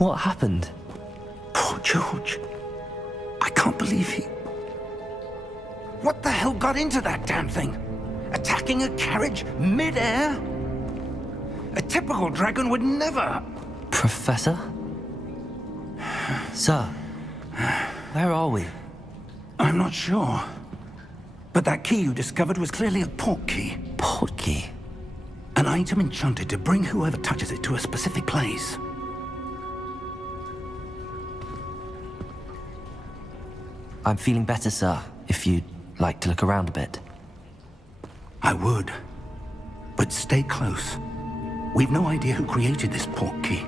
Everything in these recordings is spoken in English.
What happened? Poor George. I can't believe he... What the hell got into that damn thing? Attacking a carriage mid-air? A typical dragon would never... Professor? Sir, where are we? I'm not sure. But that key you discovered was clearly a port key. Port key? An item enchanted to bring whoever touches it to a specific place. I'm feeling better, sir, if you'd like to look around a bit. I would. But stay close. We've no idea who created this port key.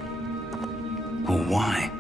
Or why.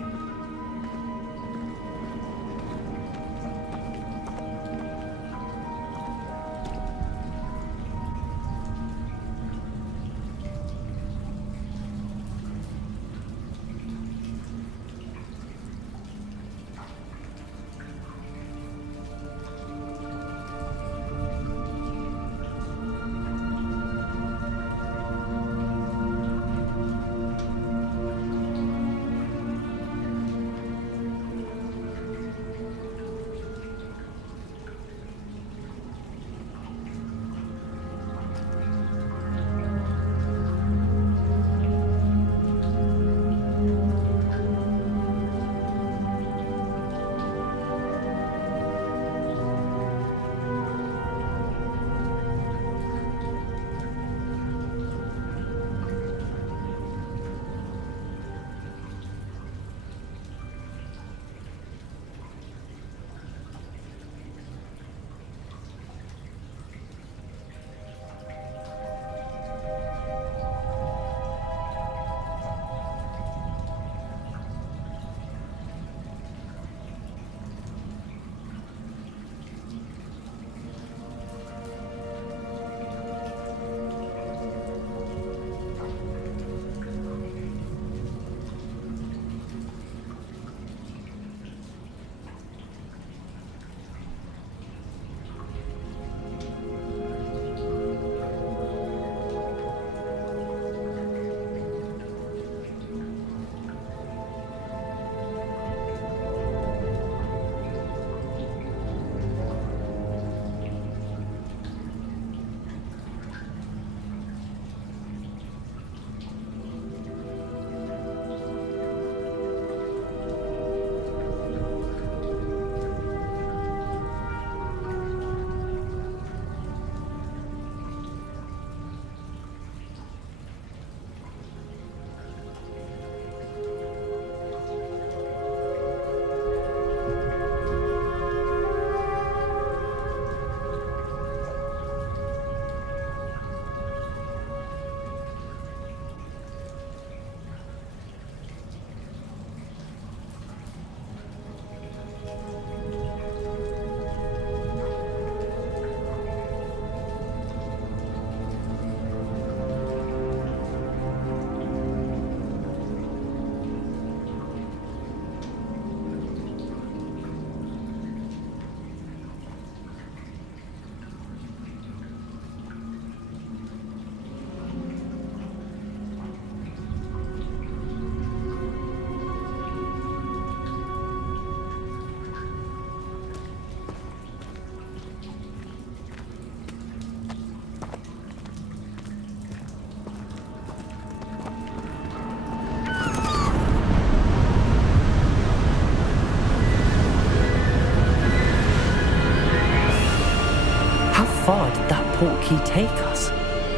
far did that port key take us?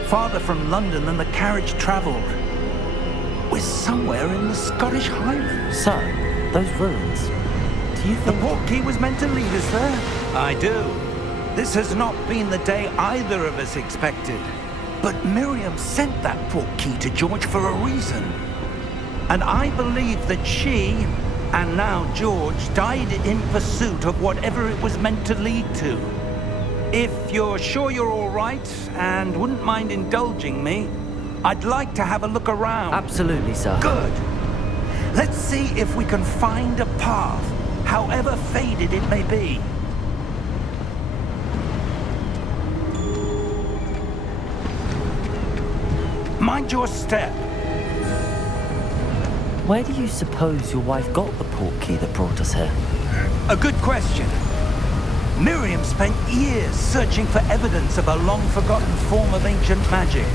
Farther from London than the carriage travelled. We're somewhere in the Scottish Highlands. So, those ruins, do you The think... port key was meant to lead us there? I do. This has not been the day either of us expected. But Miriam sent that port key to George for a reason. And I believe that she, and now George, died in pursuit of whatever it was meant to lead to. If you're sure you're all right, and wouldn't mind indulging me, I'd like to have a look around. Absolutely, sir. Good. Let's see if we can find a path, however faded it may be. Mind your step. Where do you suppose your wife got the portkey that brought us here? A good question. Miriam spent years searching for evidence of a long-forgotten form of ancient magic.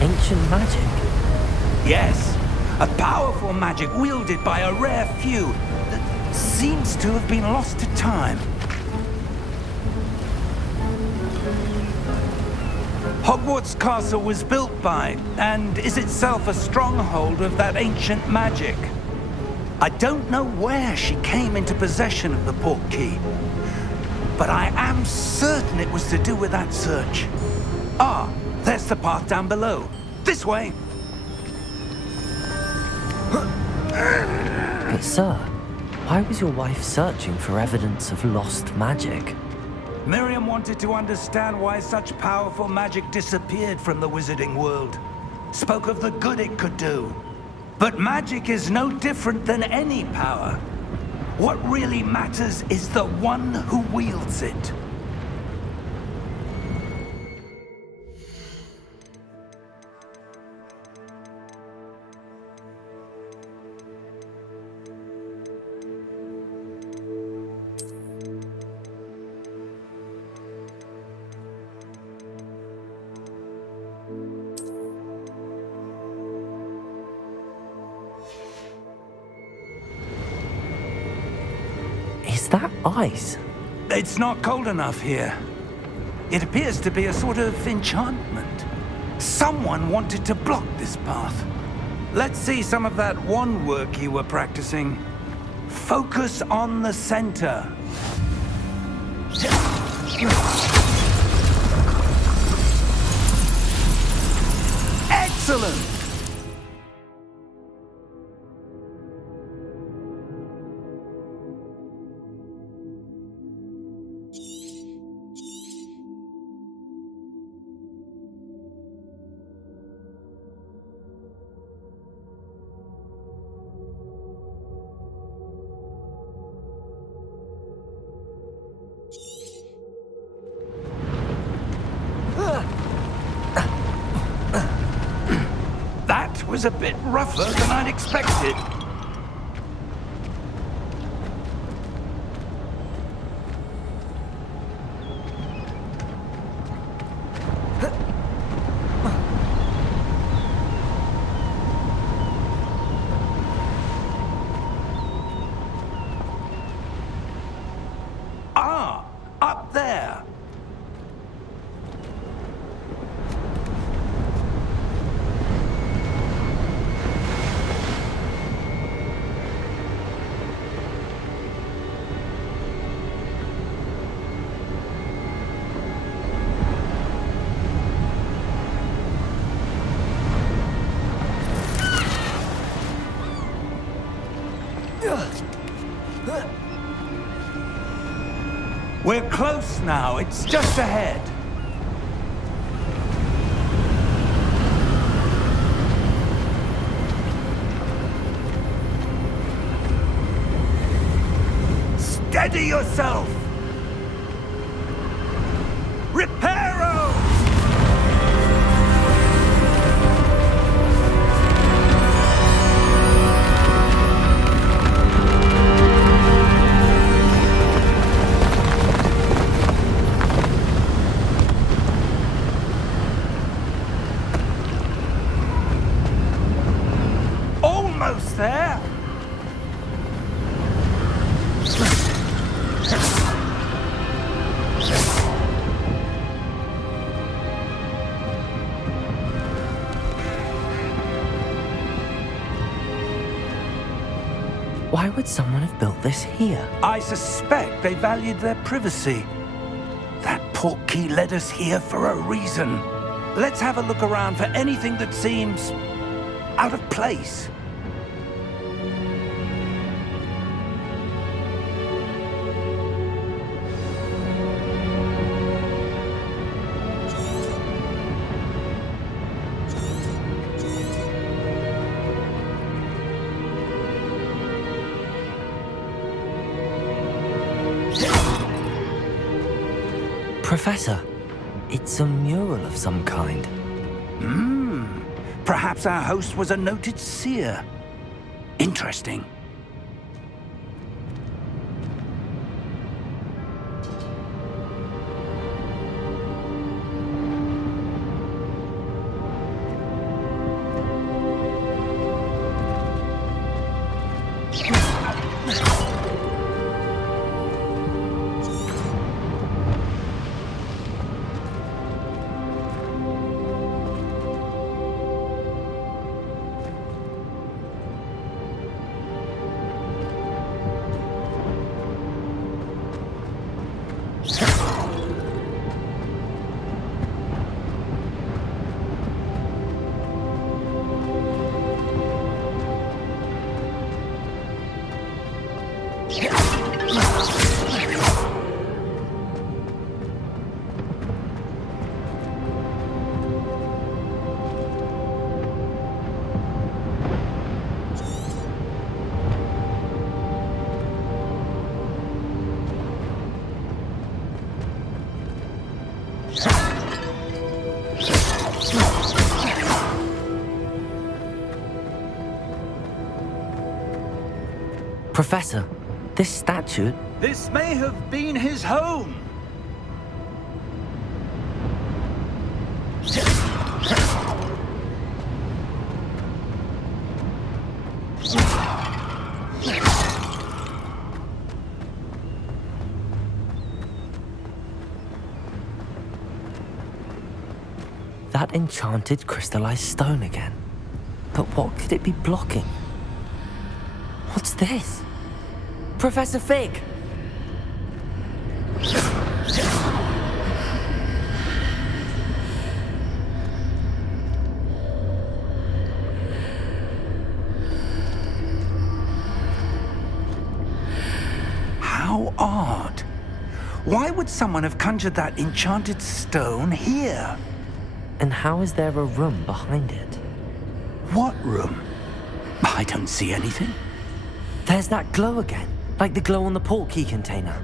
Ancient magic? Yes, a powerful magic wielded by a rare few that seems to have been lost to time. Hogwarts Castle was built by, and is itself a stronghold of that ancient magic. I don't know where she came into possession of the portkey, but I am certain it was to do with that search. Ah, there's the path down below. This way. But sir, why was your wife searching for evidence of lost magic? Miriam wanted to understand why such powerful magic disappeared from the wizarding world. Spoke of the good it could do. But magic is no different than any power. What really matters is the one who wields it. Is that ice? It's not cold enough here. It appears to be a sort of enchantment. Someone wanted to block this path. Let's see some of that wand work you were practicing. Focus on the center. Excellent! That was a bit rougher than I'd expected. Ah, up there. We're close now. It's just ahead. Steady yourself! Reparo! Almost there! Why would someone have built this here? I suspect they valued their privacy. That portkey led us here for a reason. Let's have a look around for anything that seems out of place. Professor, it's a mural of some kind. Perhaps our host was a noted seer. Interesting. Professor, this statue... This may have been his home. That enchanted crystallized stone again. But what could it be blocking? What's this? Professor Fig! How odd. Why would someone have conjured that enchanted stone here? And how is there a room behind it? What room? I don't see anything. There's that glow again, like the glow on the portkey container.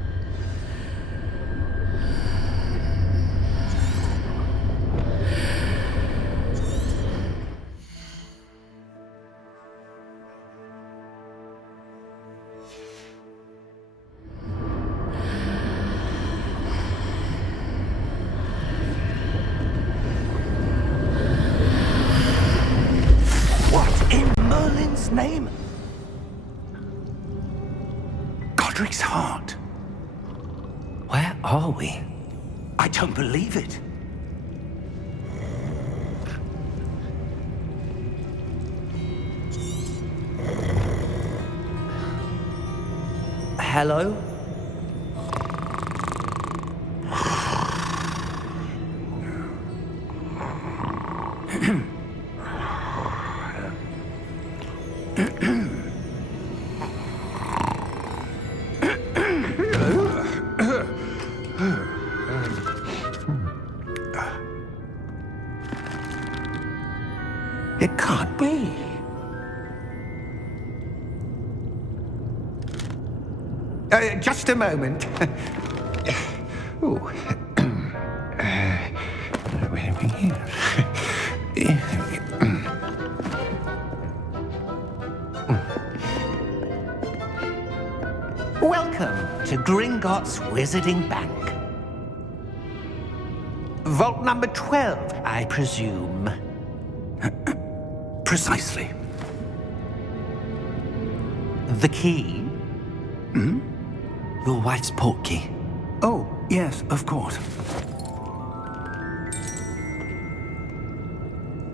What in Merlin's name? Godric's heart. Where are we? I don't believe it. Hello? It can't be. Just a moment. Ooh. Where are we here? Welcome to Gringotts Wizarding Bank. Vault number 12, I presume. Precisely. The key? Hmm? Your wife's portkey. Oh, yes, of course.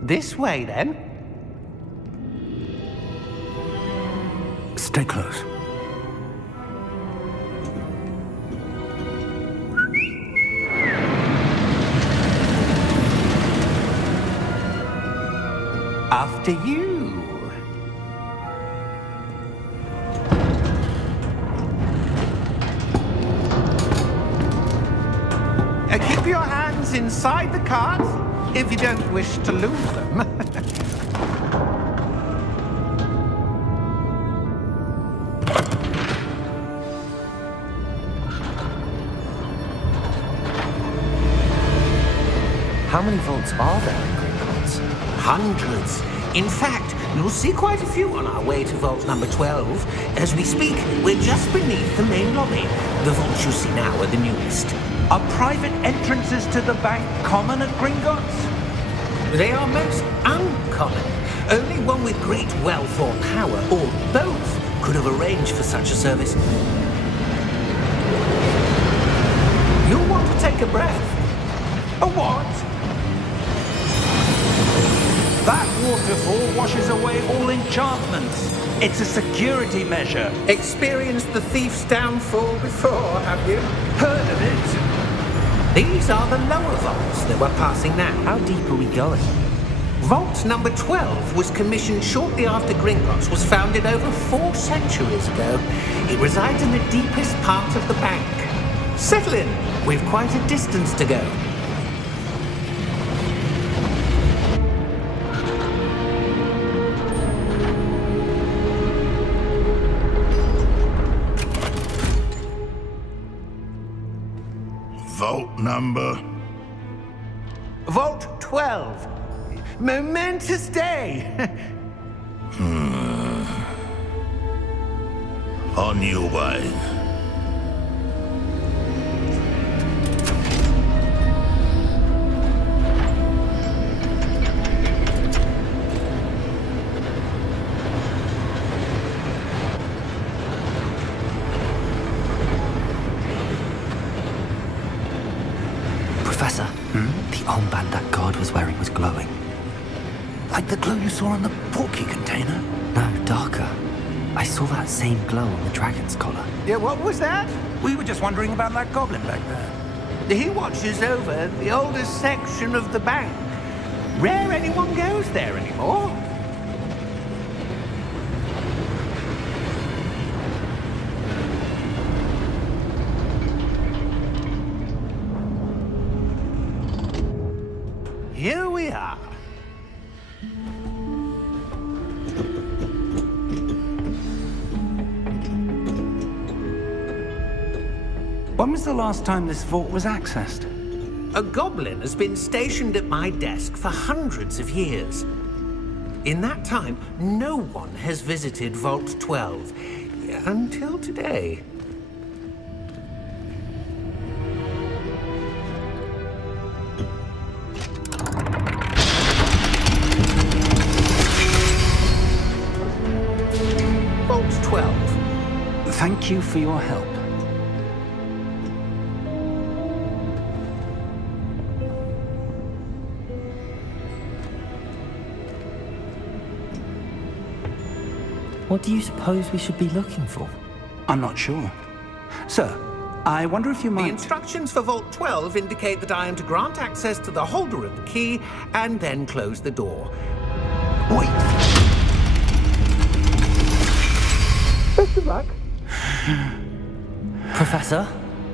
This way, then. Stay close. After you. Keep your hands inside the cart if you don't wish to lose them. How many vaults are there in Gringotts? Hundreds. In fact, You'll see quite a few on our way to vault number 12. As we speak, we're just beneath the main lobby. The vaults you see now are the newest. Are private entrances to the bank common at Gringotts? They are most uncommon. Only one with great wealth or power, or both, could have arranged for such a service. You'll want to take a breath. A what? That waterfall washes away all enchantments. It's a security measure. Experienced the thief's downfall before, have you? Heard of it? These are the lower vaults that we're passing now. How deep are we going? Vault number 12 was commissioned shortly after Gringotts was founded over 4 centuries ago. It resides in the deepest part of the bank. Settle in. We've quite a distance to go. Vault number? Vault 12. Momentous day. On your way. Professor, the armband that guard was wearing was glowing. Like the glow you saw on the portkey container? No, darker. I saw that same glow on the dragon's collar. Yeah, what was that? We were just wondering about that goblin back there. He watches over the oldest section of the bank. Rare anyone goes there anymore. Here we are. When was the last time this vault was accessed? A goblin has been stationed at my desk for hundreds of years. In that time, no one has visited Vault 12 until today. Vault 12. Thank you for your help. What do you suppose we should be looking for? I'm not sure. Sir, I wonder if you The might... instructions for Vault 12 indicate that I am to grant access to the holder of the key and then close the door. Wait! Best of luck. Professor?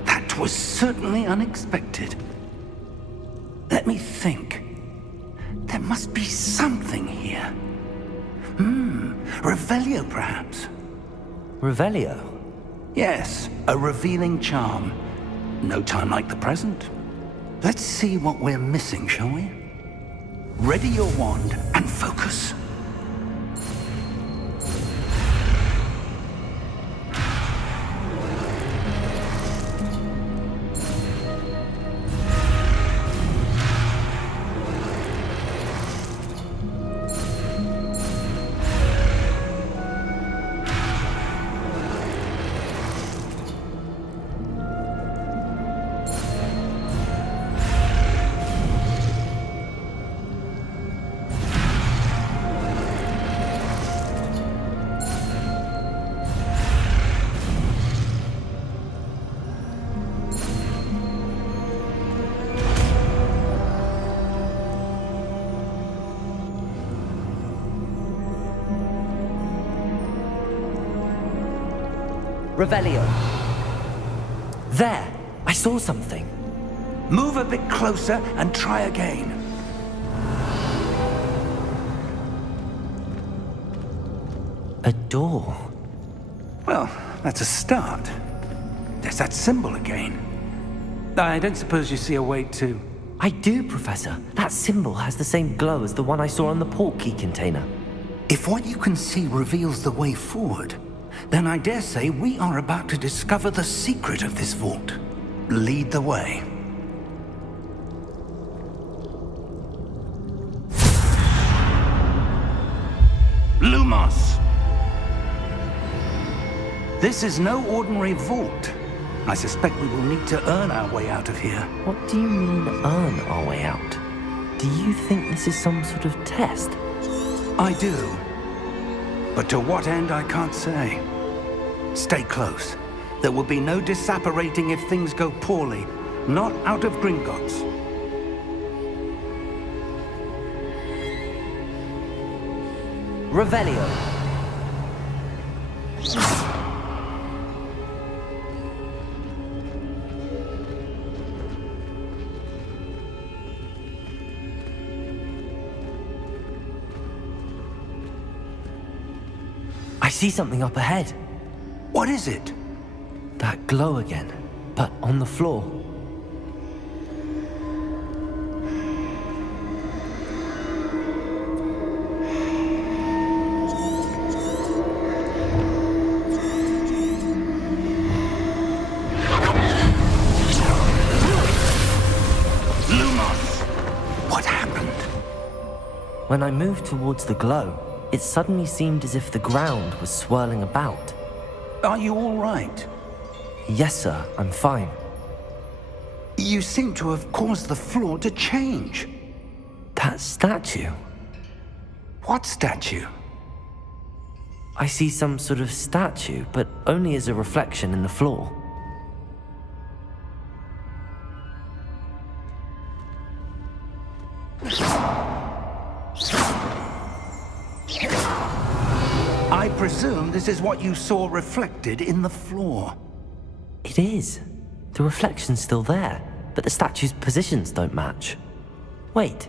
That was certainly unexpected. Let me think. There must be something here. Revelio, perhaps? Revelio? Yes, a revealing charm. No time like the present. Let's see what we're missing, shall we? Ready your wand and focus. Revelio. There! I saw something. Move a bit closer and try again. A door. Well, that's a start. There's that symbol again. I don't suppose you see a way to... I do, Professor. That symbol has the same glow as the one I saw on the portkey container. If what you can see reveals the way forward, then I dare say we are about to discover the secret of this vault. Lead the way. Lumos! This is no ordinary vault. I suspect we will need to earn our way out of here. What do you mean, earn our way out? Do you think this is some sort of test? I do. But to what end, I can't say. Stay close. There will be no disapparating if things go poorly. Not out of Gringotts. Revelio. I see something up ahead. What is it? That glow again, but on the floor. What happened? When I moved towards the glow, it suddenly seemed as if the ground was swirling about. Are you all right? Yes, sir, I'm fine. You seem to have caused the floor to change. That statue? What statue? I see some sort of statue, but only as a reflection in the floor. I presume this is what you saw reflected in the floor. It is. The reflection's still there, but the statue's positions don't match. Wait,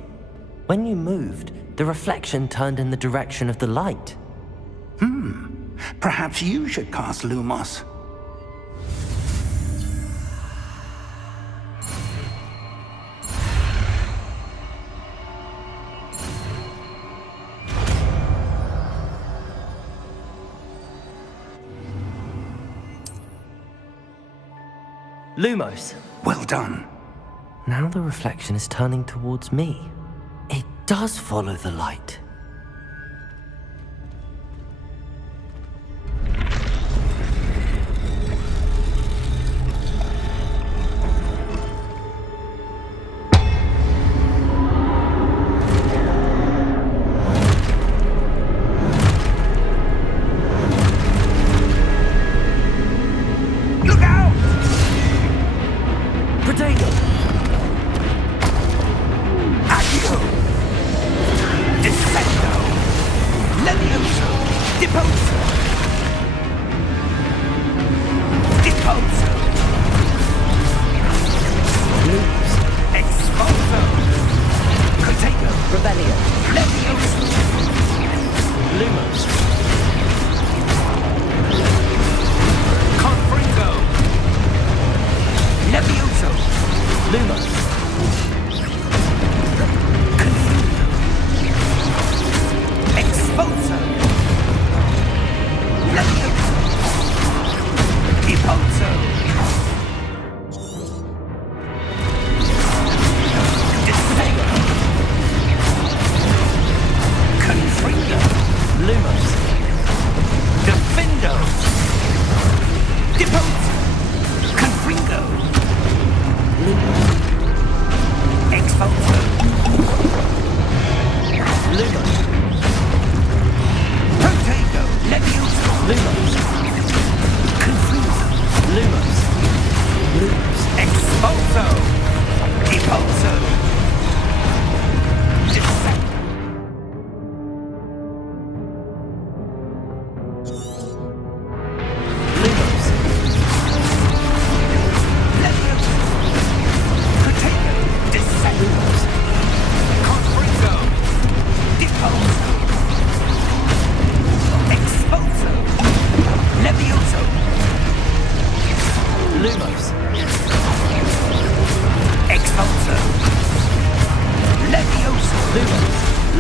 when you moved, the reflection turned in the direction of the light. Perhaps you should cast Lumos. Lumos. Well done. Now the reflection is turning towards me. It does follow the light.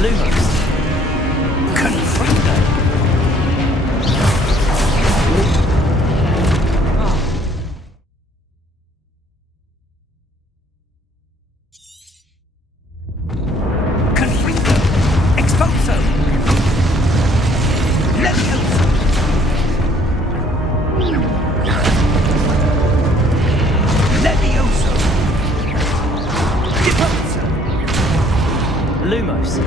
Lumos. Confringo. Lumos.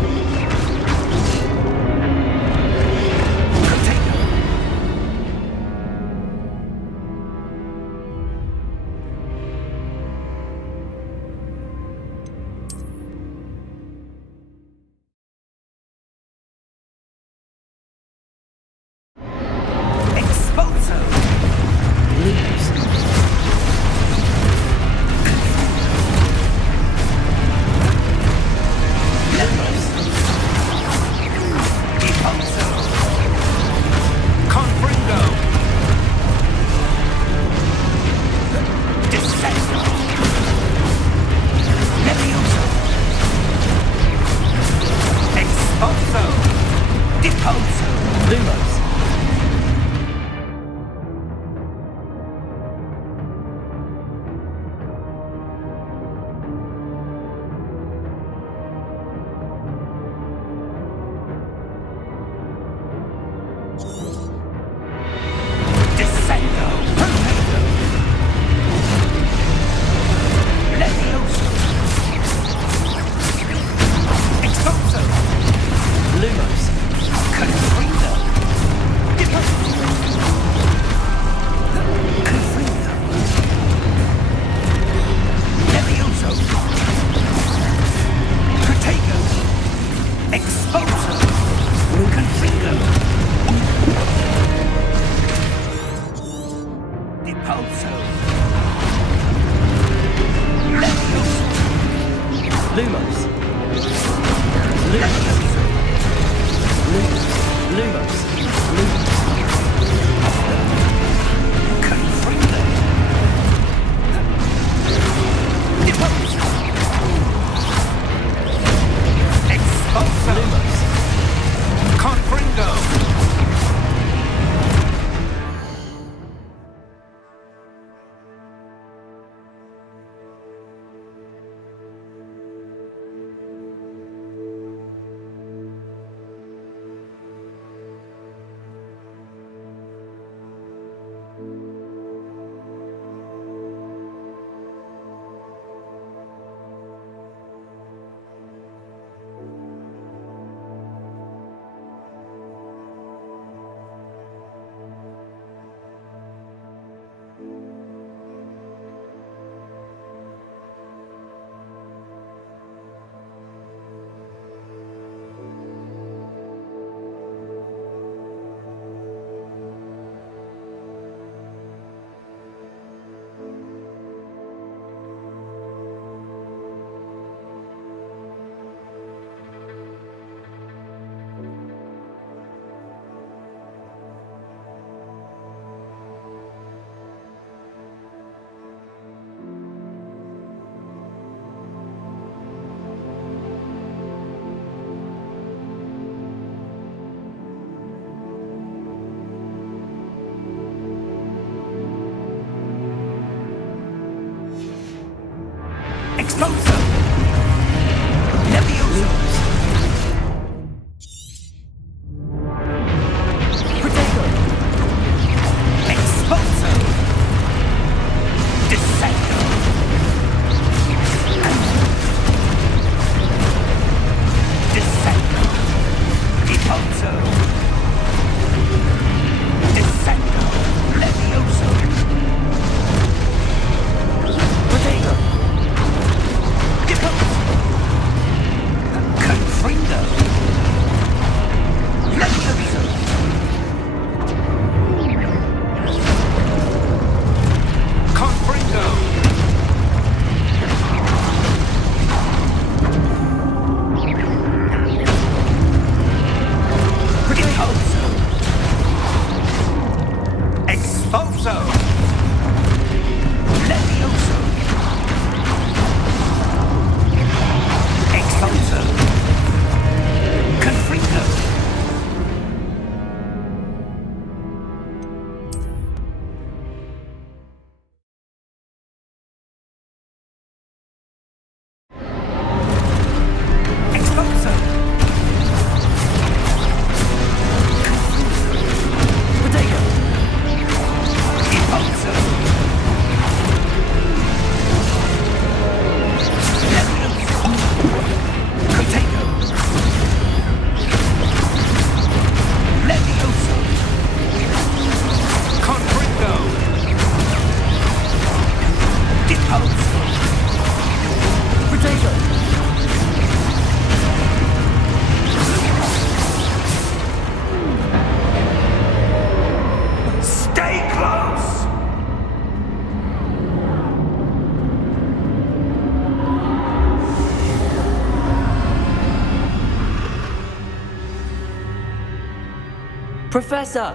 Professor!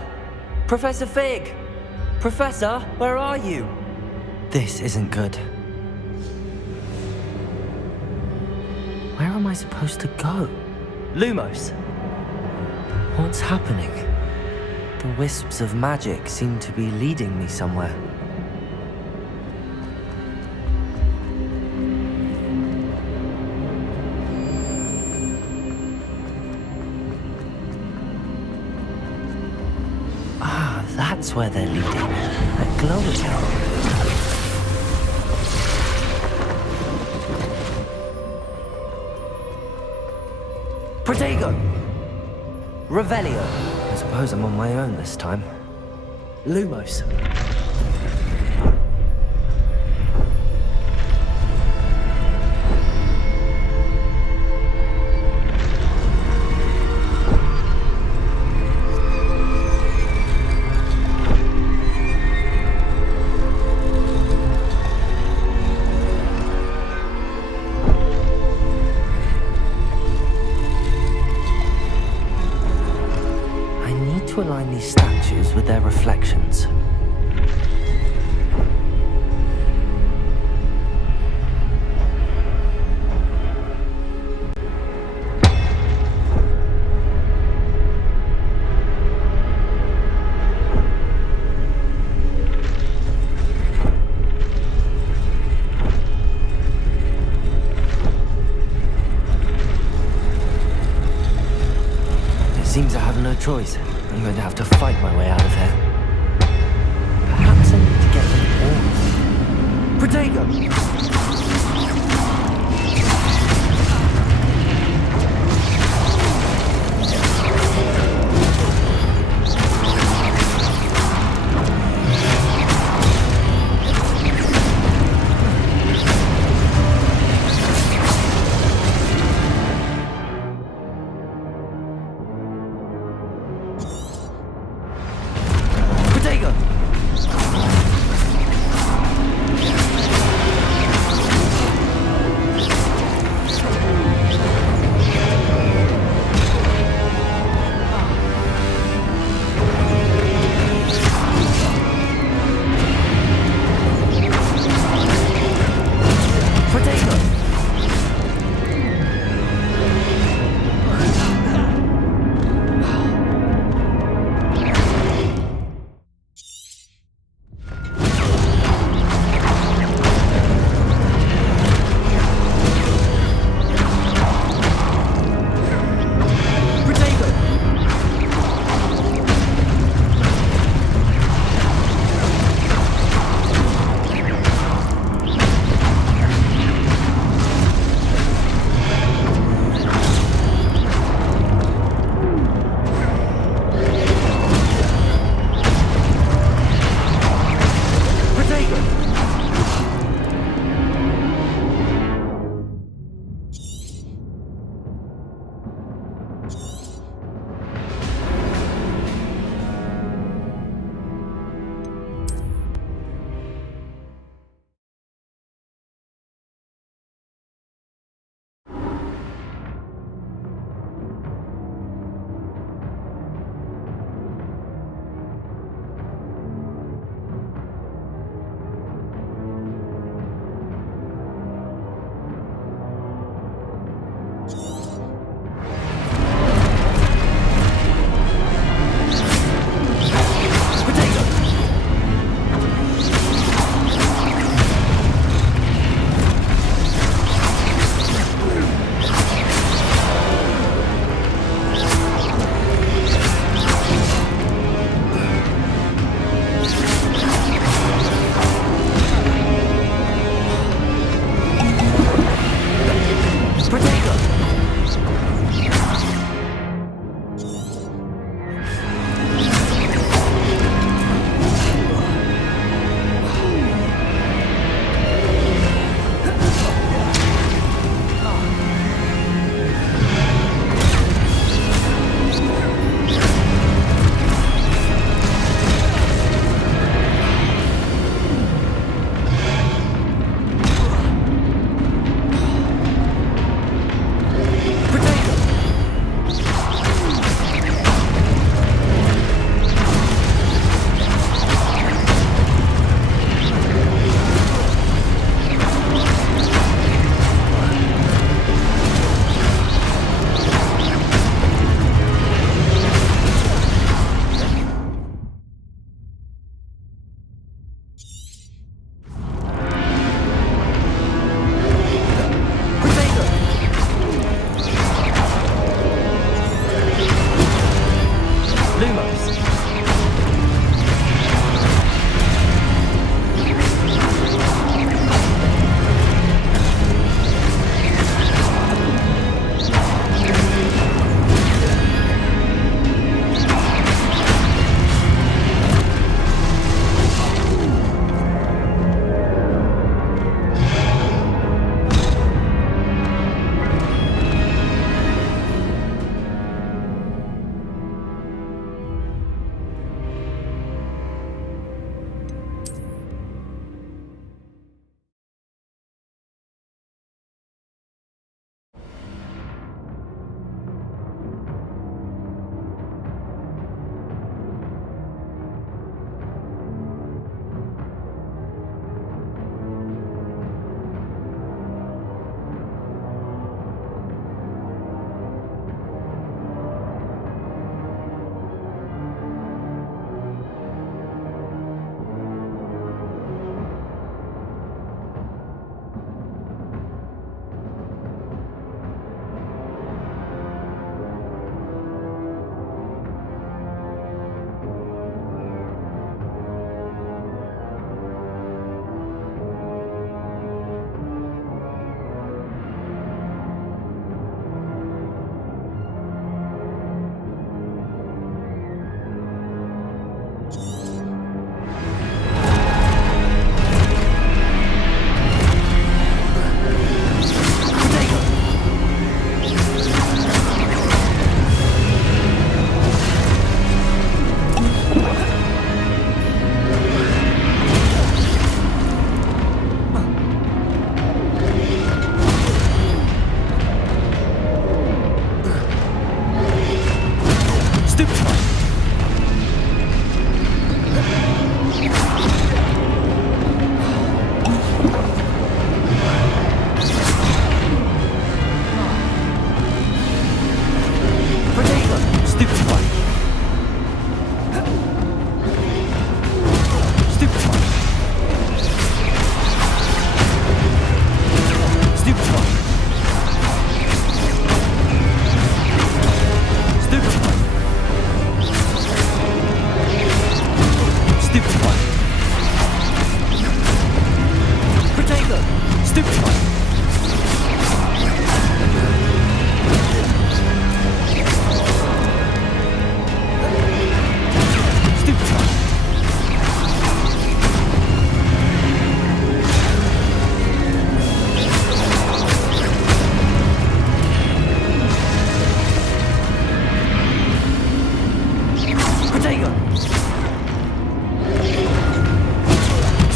Professor Fig! Professor, where are you? This isn't good. Where am I supposed to go? Lumos! What's happening? The wisps of magic seem to be leading me somewhere. Ah, that's where they're leading. That glowing tower. Protego! Revelio. I suppose I'm on my own this time. Lumos. To align these statues with their reflections. It seems I have no choice. I'm going to have to fight my way out of here. Perhaps I need to get them all. Protego!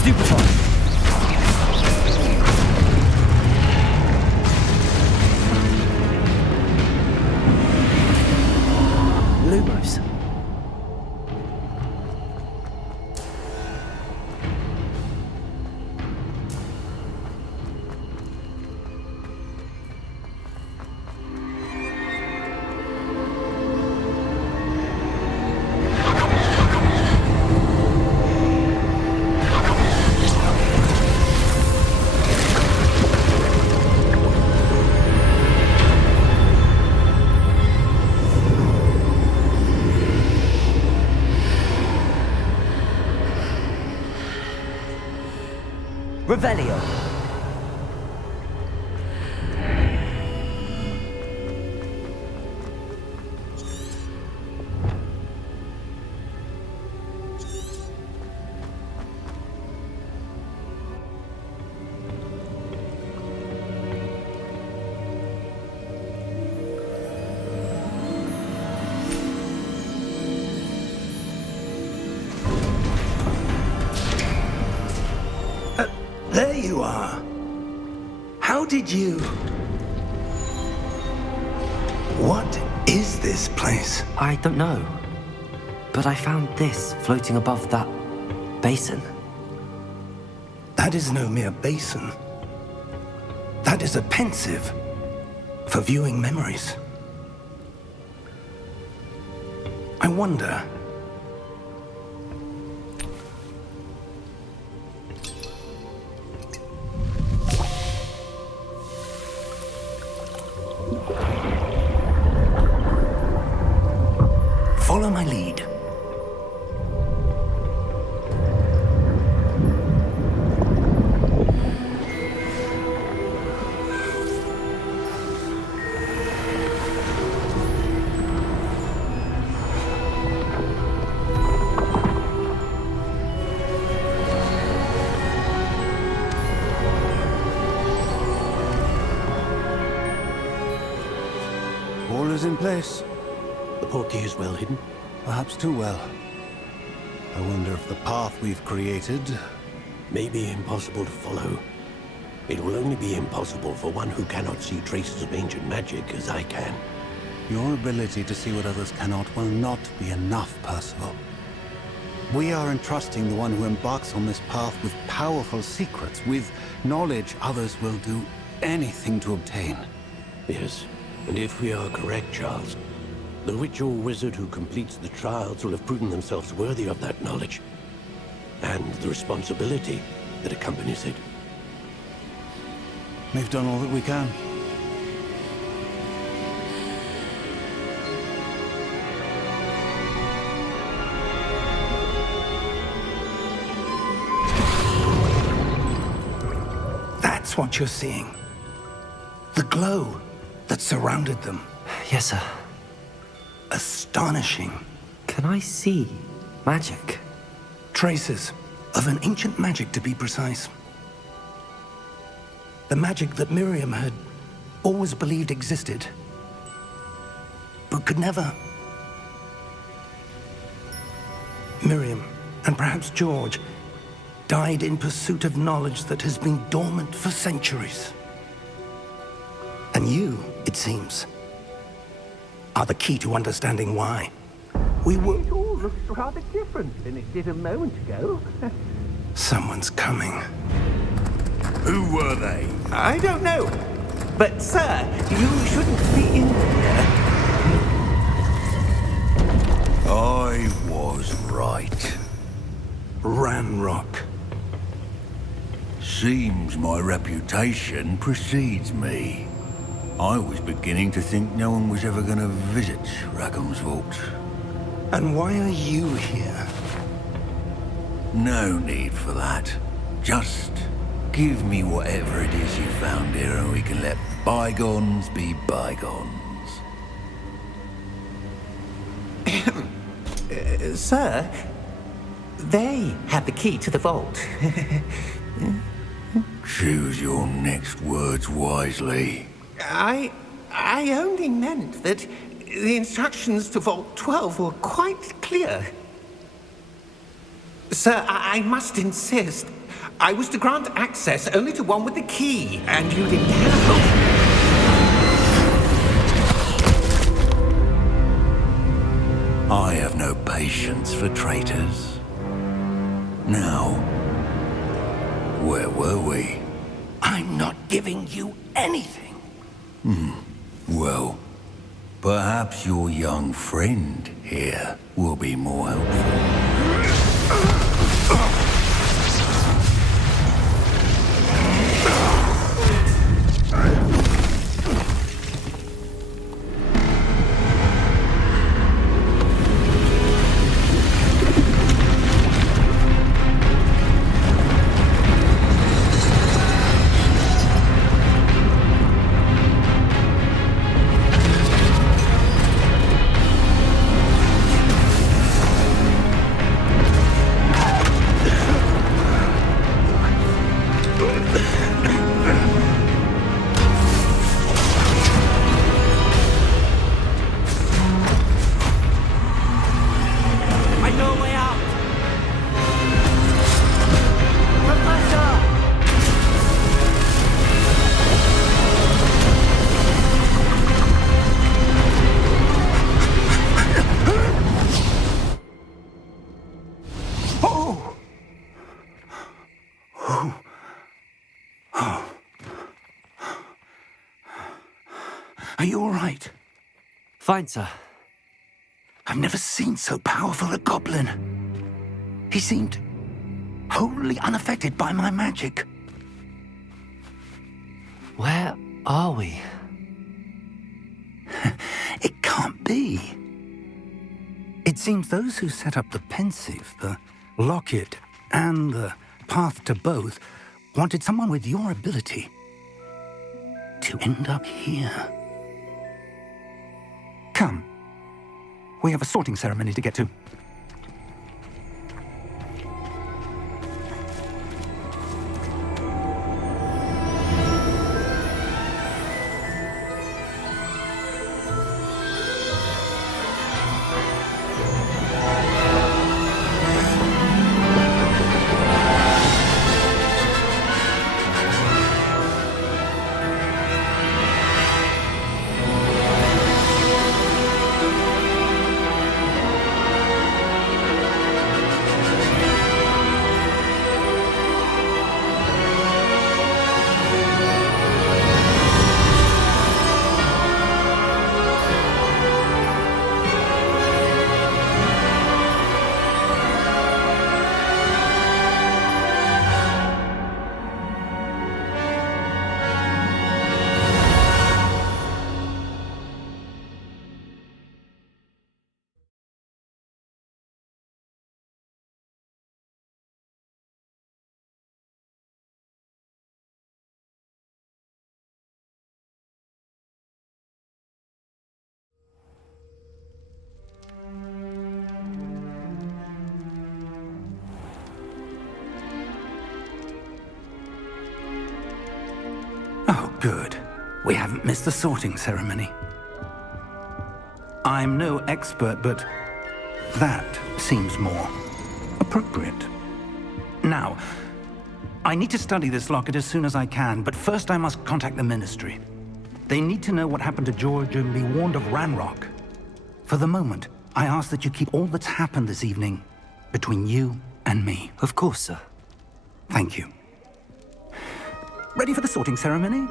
Stupefy. Lumos. Revelio. There you are. How did you... What is this place? I don't know. But I found this floating above that basin. That is no mere basin. That is a pensive for viewing memories. I wonder... Follow my lead. All is in place. The portkey is well hidden. Perhaps too well. I wonder if the path we've created... May be impossible to follow. It will only be impossible for one who cannot see traces of ancient magic as I can. Your ability to see what others cannot will not be enough, Percival. We are entrusting the one who embarks on this path with powerful secrets, with knowledge others will do anything to obtain. Yes, and if we are correct, Charles, the witch or wizard who completes the trials will have proven themselves worthy of that knowledge, and the responsibility that accompanies it. We've done all that we can. That's what you're seeing. The glow that surrounded them. Yes, sir. Astonishing. Can I see magic? Traces of an ancient magic, to be precise. The magic that Miriam had always believed existed, but could never. Miriam, and perhaps George, died in pursuit of knowledge that has been dormant for centuries. And you, it seems, are the key to understanding why. We were... It all looks rather different than it did a moment ago. Someone's coming. Who were they? I don't know. But, sir, you shouldn't be in here. I was right. Ranrock. Seems my reputation precedes me. I was beginning to think no one was ever going to visit Rackham's vault. And why are you here? No need for that. Just give me whatever it is you found here and we can let bygones be bygones. Sir, they had the key to the vault. Choose your next words wisely. I only meant that the instructions to Vault 12 were quite clear. Sir, I must insist. I was to grant access only to one with the key, and you didn't have. I have no patience for traitors. Now, where were we? I'm not giving you anything. Well, perhaps your young friend here will be more helpful. Are you all right? Fine, sir. I've never seen so powerful a goblin. He seemed wholly unaffected by my magic. Where are we? It can't be. It seems those who set up the pensive, the locket, and the path to both wanted someone with your ability to end up here. Come. We have a sorting ceremony to get to. Oh, good. We haven't missed the sorting ceremony. I'm no expert, but that seems more appropriate. Now, I need to study this locket as soon as I can, but first I must contact the Ministry. They need to know what happened to George and be warned of Ranrock. For the moment, I ask that you keep all that's happened this evening between you and me. Of course, sir. Thank you. Ready for the sorting ceremony?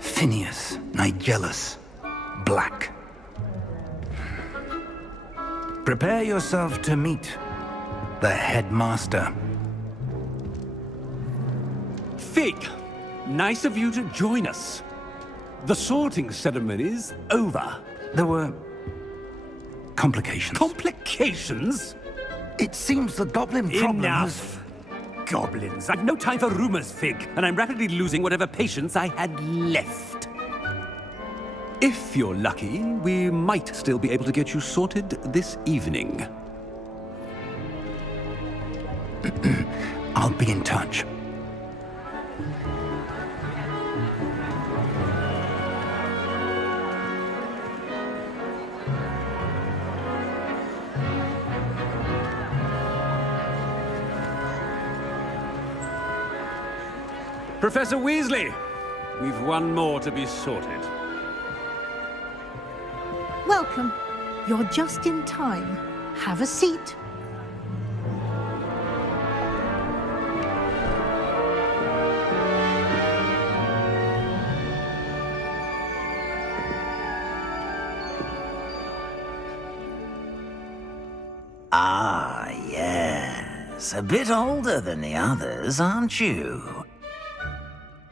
Phineas, Nigellus, Black. Prepare yourself to meet the headmaster. Fig, nice of you to join us. The sorting ceremony's over. There were complications. Complications? It seems the goblin problem Enough! Goblins. I've no time for rumors, Fig, and I'm rapidly losing whatever patience I had left. If you're lucky, we might still be able to get you sorted this evening. I'll be in touch. Professor Weasley, we've one more to be sorted. Welcome. You're just in time. Have a seat. Ah, yes. A bit older than the others, aren't you?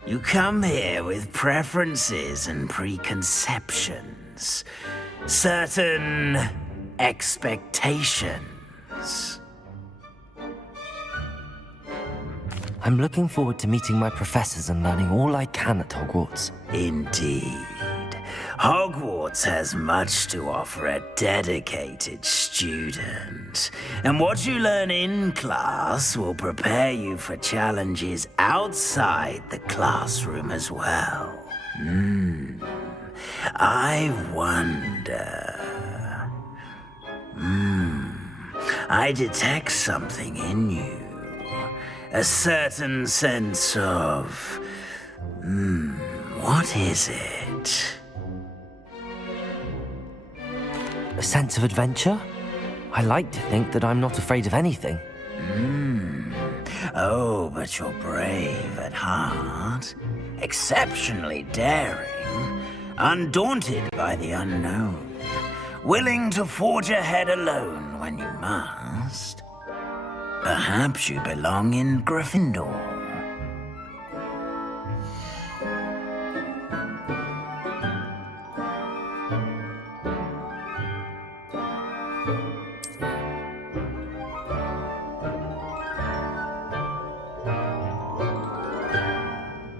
You come here with preferences and preconceptions. Certain expectations. I'm looking forward to meeting my professors and learning all I can at Hogwarts. Indeed. Hogwarts has much to offer a dedicated student. And what you learn in class will prepare you for challenges outside the classroom as well. I wonder... I detect something in you. A certain sense of... what is it? A sense of adventure? I like to think that I'm not afraid of anything. Oh, but you're brave at heart. Exceptionally daring. Undaunted by the unknown. Willing to forge ahead alone when you must. Perhaps you belong in Gryffindor.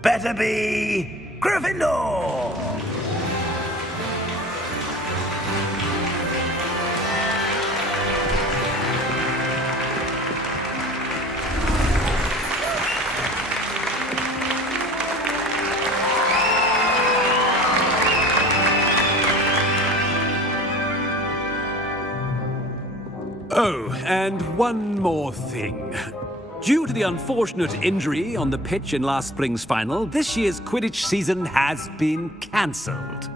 Better be Gryffindor! Oh, and one more thing. Due to the unfortunate injury on the pitch in last spring's final, this year's Quidditch season has been cancelled.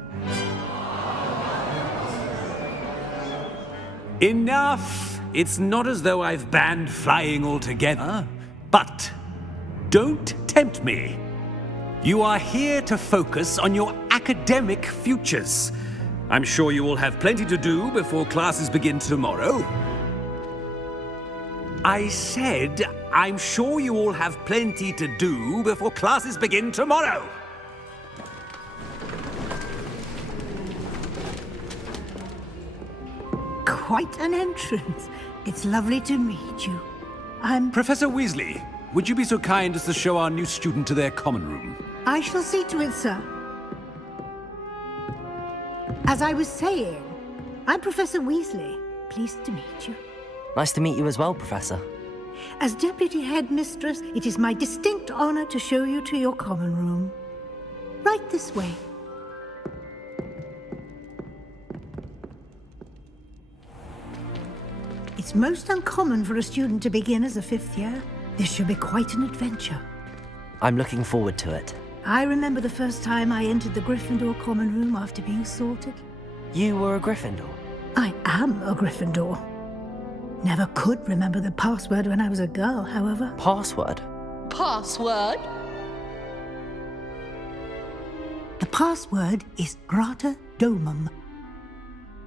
Enough! It's not as though I've banned flying altogether, but don't tempt me. You are here to focus on your academic futures. I'm sure you will have plenty to do before classes begin tomorrow. I said, I'm sure you all have plenty to do before classes begin tomorrow. Quite an entrance. It's lovely to meet you. Professor Weasley, would you be so kind as to show our new student to their common room? I shall see to it, sir. As I was saying, I'm Professor Weasley. Pleased to meet you. Nice to meet you as well, Professor. As Deputy Headmistress, it is my distinct honor to show you to your common room. Right this way. It's most uncommon for a student to begin as a fifth year. This should be quite an adventure. I'm looking forward to it. I remember the first time I entered the Gryffindor common room after being sorted. You were a Gryffindor? I am a Gryffindor. Never could remember the password when I was a girl, however. Password? Password? The password is Grata Domum.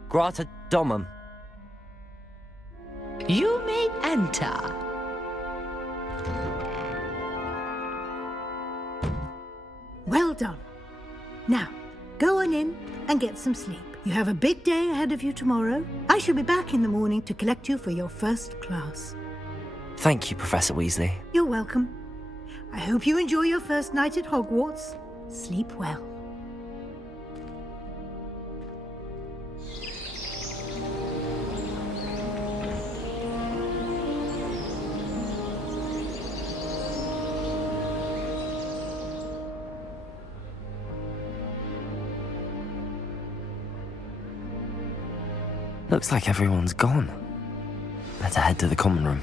Grata Domum. You may enter. Well done. Now, go on in and get some sleep. You have a big day ahead of you tomorrow. I shall be back in the morning to collect you for your first class. Thank you, Professor Weasley. You're welcome. I hope you enjoy your first night at Hogwarts. Sleep well. Looks like everyone's gone. Better head to the common room.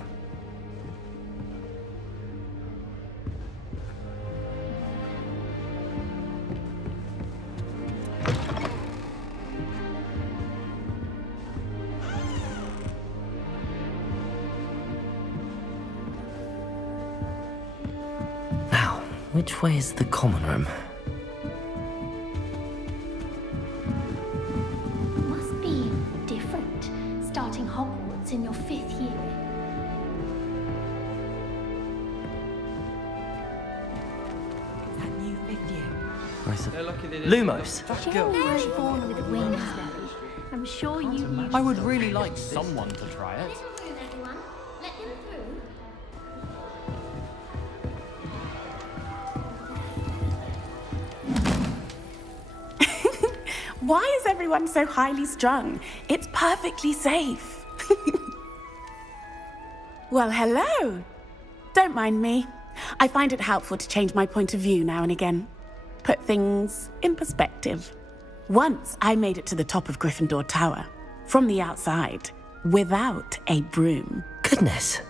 Now, which way is the common room? Must be different, starting Hogwarts in your 5th year. That new 5th year. Lumos! Sure you weren't born with wings, Belly. I'm sure you knew. I would really like someone to try it. Let him through. Why is everyone so highly strung? It's perfectly safe. Well, hello. Don't mind me. I find it helpful to change my point of view now and again. Put things in perspective. Once I made it to the top of Gryffindor Tower, from the outside, without a broom. Goodness!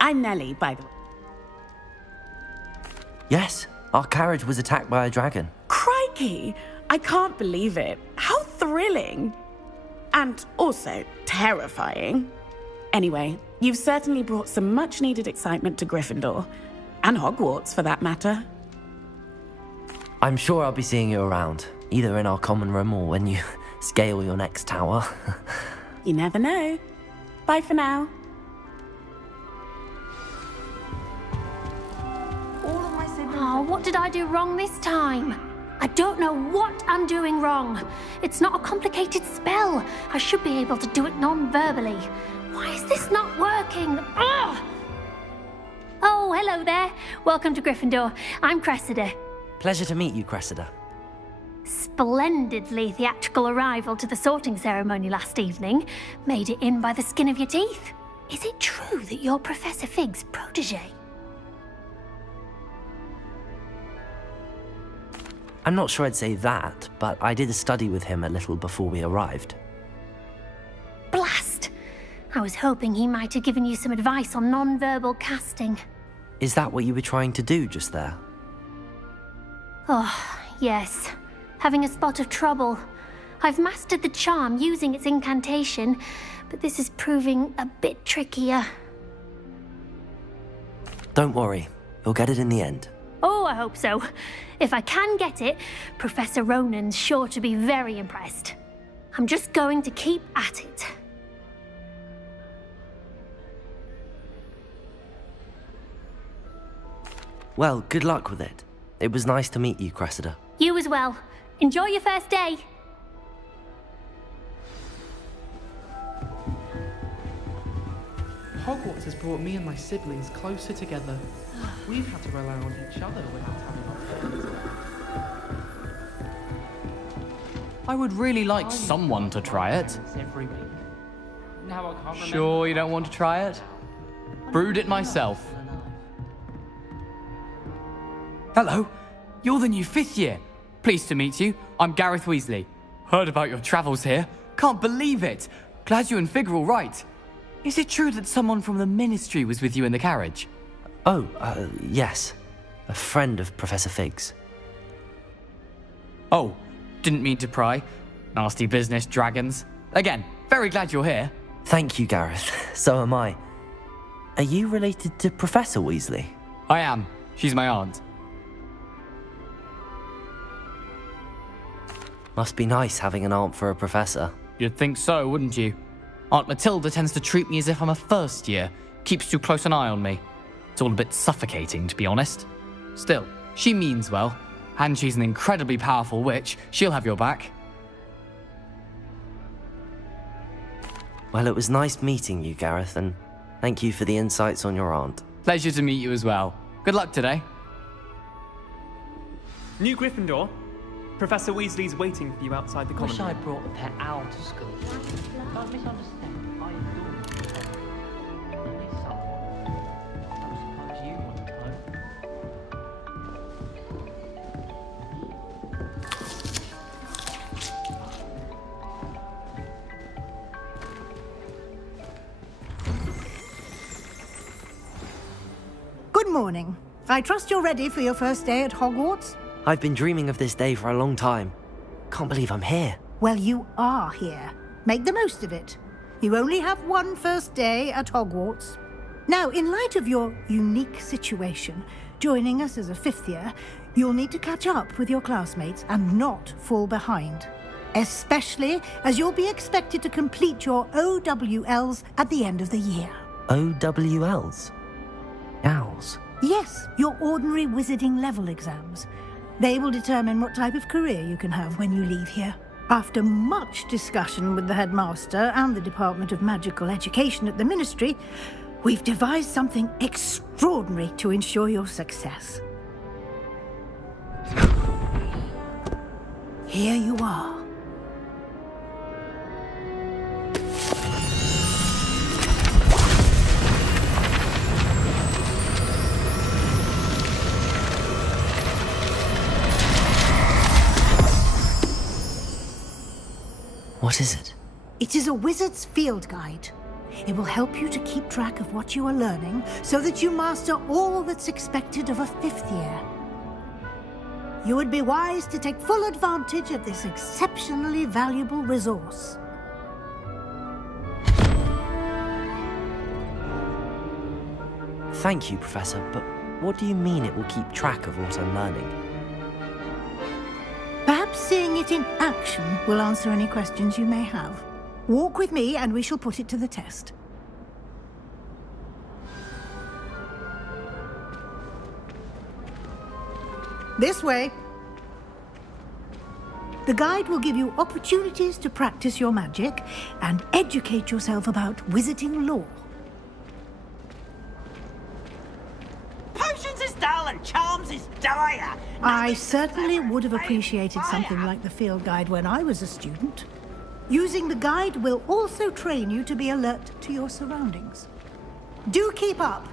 I'm Nellie, by the way. Yes, our carriage was attacked by a dragon. Crikey! I can't believe it. How thrilling! And also terrifying. Anyway, you've certainly brought some much-needed excitement to Gryffindor. And Hogwarts, for that matter. I'm sure I'll be seeing you around, either in our common room or when you scale your next tower. You never know. Bye for now. Oh, what did I do wrong this time? I don't know what I'm doing wrong. It's not a complicated spell. I should be able to do it non-verbally. Why is this not working? Ugh! Oh, hello there. Welcome to Gryffindor. I'm Cressida. Pleasure to meet you, Cressida. Splendidly theatrical arrival to the sorting ceremony last evening. Made it in by the skin of your teeth. Is it true that you're Professor Fig's protege? I'm not sure I'd say that, but I did a study with him a little before we arrived. Blast! I was hoping he might have given you some advice on non-verbal casting. Is that what you were trying to do just there? Oh, yes. Having a spot of trouble. I've mastered the charm using its incantation, but this is proving a bit trickier. Don't worry, you'll get it in the end. Oh, I hope so. If I can get it, Professor Ronan's sure to be very impressed. I'm just going to keep at it. Well, good luck with it. It was nice to meet you, Cressida. You as well. Enjoy your first day. Hogwarts has brought me and my siblings closer together. We've had to rely on each other without having our friends. I would really like someone to try it. Every week. Now I can't remember. Sure you don't want to try it? Brewed it myself. Hello, you're the new 5th year. Pleased to meet you. I'm Gareth Weasley. Heard about your travels here. Can't believe it. Glad you and Fig are all right. Is it true that someone from the Ministry was with you in the carriage? Oh, yes. A friend of Professor Fig's. Oh, didn't mean to pry. Nasty business, dragons. Again, very glad you're here. Thank you, Gareth. So am I. Are you related to Professor Weasley? I am. She's my aunt. Must be nice having an aunt for a professor. You'd think so, wouldn't you? Aunt Matilda tends to treat me as if I'm a first year. Keeps too close an eye on me. It's all a bit suffocating, to be honest. Still, she means well. And she's an incredibly powerful witch. She'll have your back. Well, it was nice meeting you, Gareth, and thank you for the insights on your aunt. Pleasure to meet you as well. Good luck today. New Gryffindor. Professor Weasley's waiting for you outside the common Wish room. I brought a pet owl to school. Don't misunderstand. I adore pets. There is someone. I suppose you want to know. morning. I trust you're ready for your first day at Hogwarts? I've been dreaming of this day for a long time. Can't believe I'm here. Well, you are here. Make the most of it. You only have one first day at Hogwarts. Now, in light of your unique situation, joining us as a fifth year, you'll need to catch up with your classmates and not fall behind. Especially as you'll be expected to complete your OWLs at the end of the year. OWLs? Owls? Yes, your ordinary wizarding level exams. They will determine what type of career you can have when you leave here. After much discussion with the headmaster and the Department of Magical Education at the Ministry, we've devised something extraordinary to ensure your success. Here you are. What is it? It is a wizard's field guide. It will help you to keep track of what you are learning so that you master all that's expected of a fifth year. You would be wise to take full advantage of this exceptionally valuable resource. Thank you, Professor, but what do you mean it will keep track of what I'm learning? Perhaps seeing it in action will answer any questions you may have. Walk with me and we shall put it to the test. This way. The guide will give you opportunities to practice your magic and educate yourself about wizarding lore. Potions is dull and charms is dire. I certainly would have appreciated something like the field guide when I was a student. Using the guide will also train you to be alert to your surroundings. Do keep up.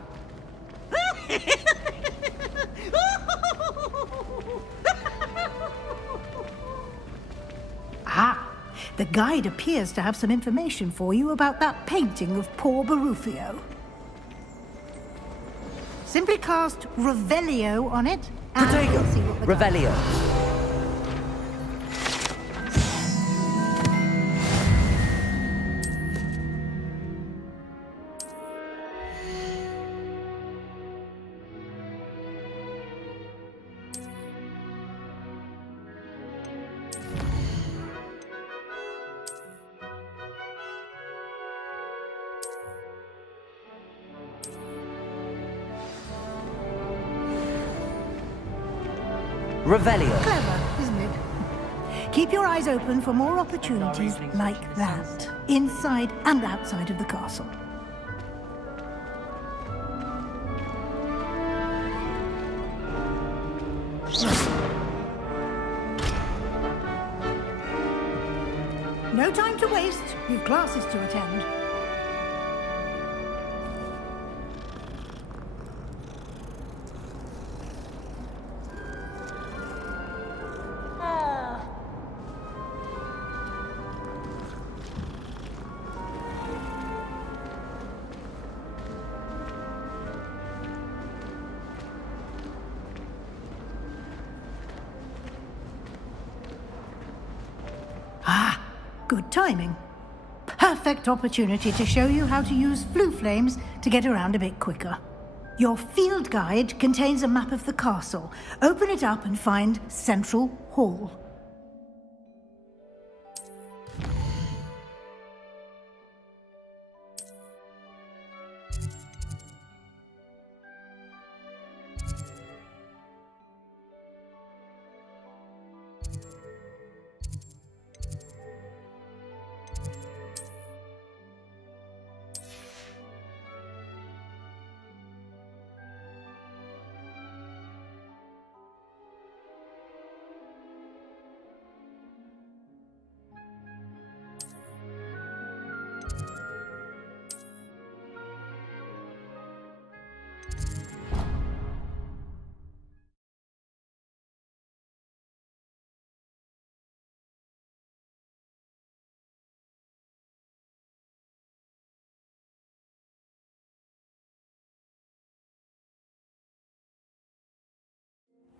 Ah, the guide appears to have some information for you about that painting of poor Barufio. Simply cast Revelio on it, and you'll see what the Revelio. Revelio. Clever, isn't it? Keep your eyes open for more opportunities like that, inside and outside of the castle. No time to waste. You've classes to attend. Good timing. Perfect opportunity to show you how to use flue flames to get around a bit quicker. Your field guide contains a map of the castle. Open it up and find Central Hall.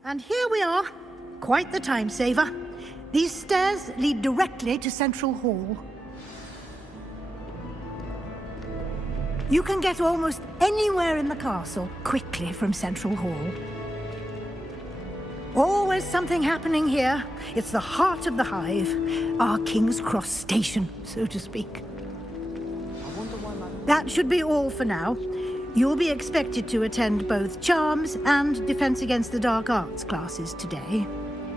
And here we are. Quite the time saver. These stairs lead directly to Central Hall. You can get almost anywhere in the castle quickly from Central Hall. Always something happening here. It's the heart of the hive. Our King's Cross station, so to speak. That should be all for now. You'll be expected to attend both Charms and Defense Against the Dark Arts classes today.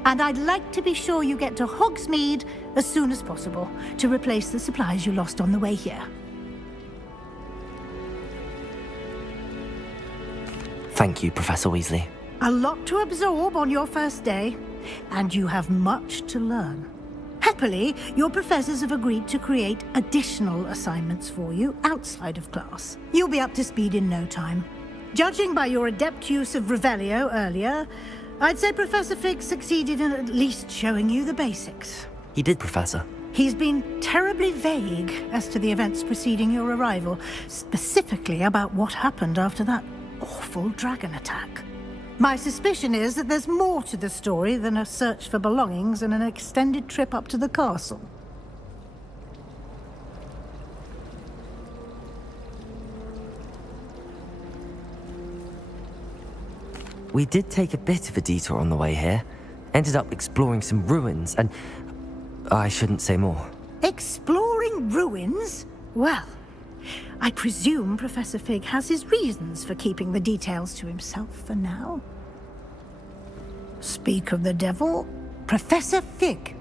And I'd like to be sure you get to Hogsmeade as soon as possible to replace the supplies you lost on the way here. Thank you, Professor Weasley. A lot to absorb on your first day, and you have much to learn. Happily, your professors have agreed to create additional assignments for you outside of class. You'll be up to speed in no time. Judging by your adept use of Revelio earlier, I'd say Professor Fig succeeded in at least showing you the basics. He did, Professor. He's been terribly vague as to the events preceding your arrival, specifically about what happened after that awful dragon attack. My suspicion is that there's more to the story than a search for belongings and an extended trip up to the castle. We did take a bit of a detour on the way here. Ended up exploring some ruins and... I shouldn't say more. Exploring ruins? Well, I presume Professor Fig has his reasons for keeping the details to himself for now. Speak of the devil, Professor Fig.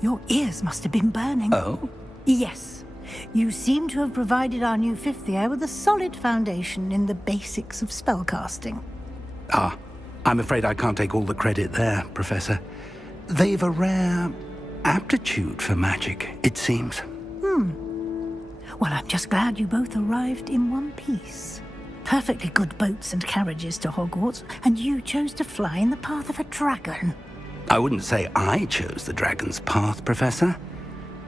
Your ears must have been burning. Oh? Yes. You seem to have provided our new fifth year with a solid foundation in the basics of spellcasting. Ah, I'm afraid I can't take all the credit there, Professor. They've a rare aptitude for magic, it seems. Well, I'm just glad you both arrived in one piece. Perfectly good boats and carriages to Hogwarts, and you chose to fly in the path of a dragon. I wouldn't say I chose the dragon's path, Professor.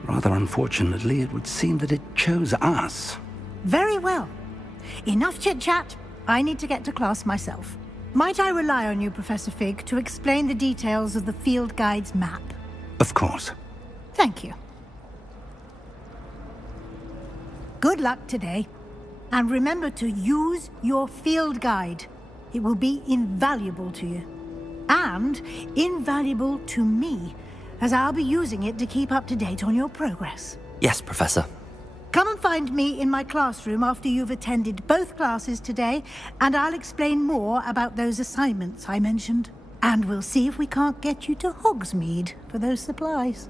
Rather unfortunately, it would seem that it chose us. Very well. Enough chit-chat. I need to get to class myself. Might I rely on you, Professor Fig, to explain the details of the field guide's map? Of course. Thank you. Good luck today. And remember to use your field guide. It will be invaluable to you. And invaluable to me, as I'll be using it to keep up to date on your progress. Yes, Professor. Come and find me in my classroom after you've attended both classes today, and I'll explain more about those assignments I mentioned. And we'll see if we can't get you to Hogsmeade for those supplies.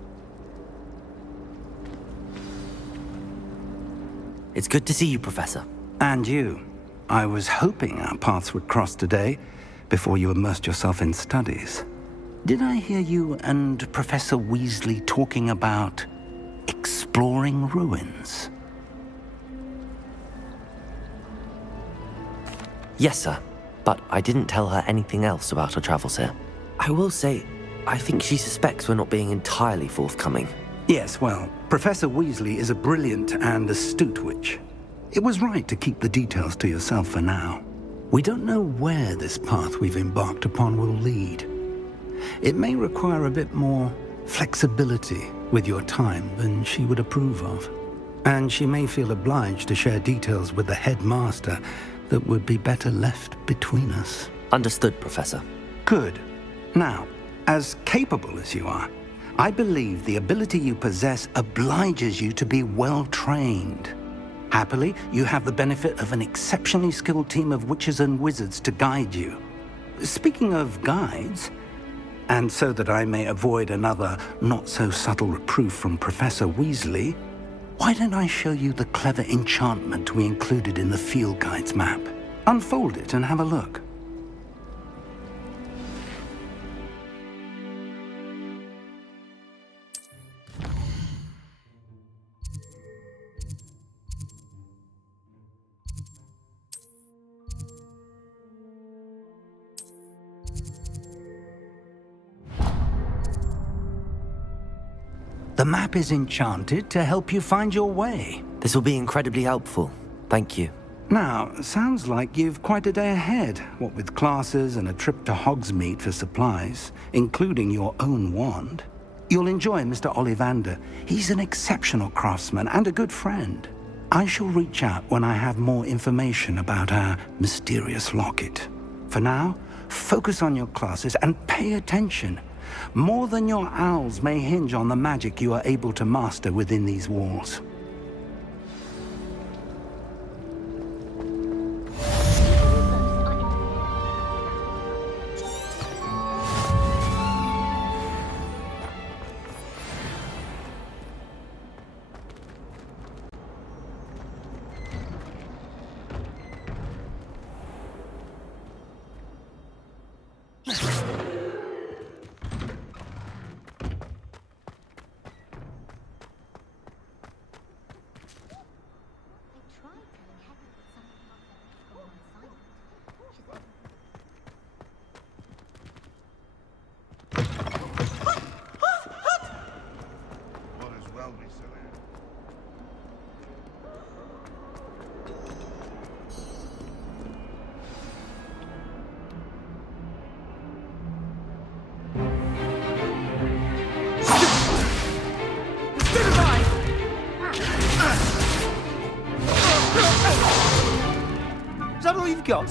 It's good to see you, Professor. And you. I was hoping our paths would cross today, before you immersed yourself in studies. Did I hear you and Professor Weasley talking about exploring ruins? Yes, sir. But I didn't tell her anything else about her travels here. I will say, I think she suspects we're not being entirely forthcoming. Yes, well, Professor Weasley is a brilliant and astute witch. It was right to keep the details to yourself for now. We don't know where this path we've embarked upon will lead. It may require a bit more flexibility with your time than she would approve of. And she may feel obliged to share details with the headmaster that would be better left between us. Understood, Professor. Good. Now, as capable as you are, I believe the ability you possess obliges you to be well-trained. Happily, you have the benefit of an exceptionally skilled team of witches and wizards to guide you. Speaking of guides, and so that I may avoid another not-so-subtle reproof from Professor Weasley, why don't I show you the clever enchantment we included in the field guide's map? Unfold it and have a look. The map is enchanted to help you find your way. This will be incredibly helpful. Thank you. Now, sounds like you've quite a day ahead, what with classes and a trip to Hogsmeade for supplies, including your own wand. You'll enjoy Mr. Ollivander. He's an exceptional craftsman and a good friend. I shall reach out when I have more information about our mysterious locket. For now, focus on your classes and pay attention. More than your owls may hinge on the magic you are able to master within these walls. Is that all you've got?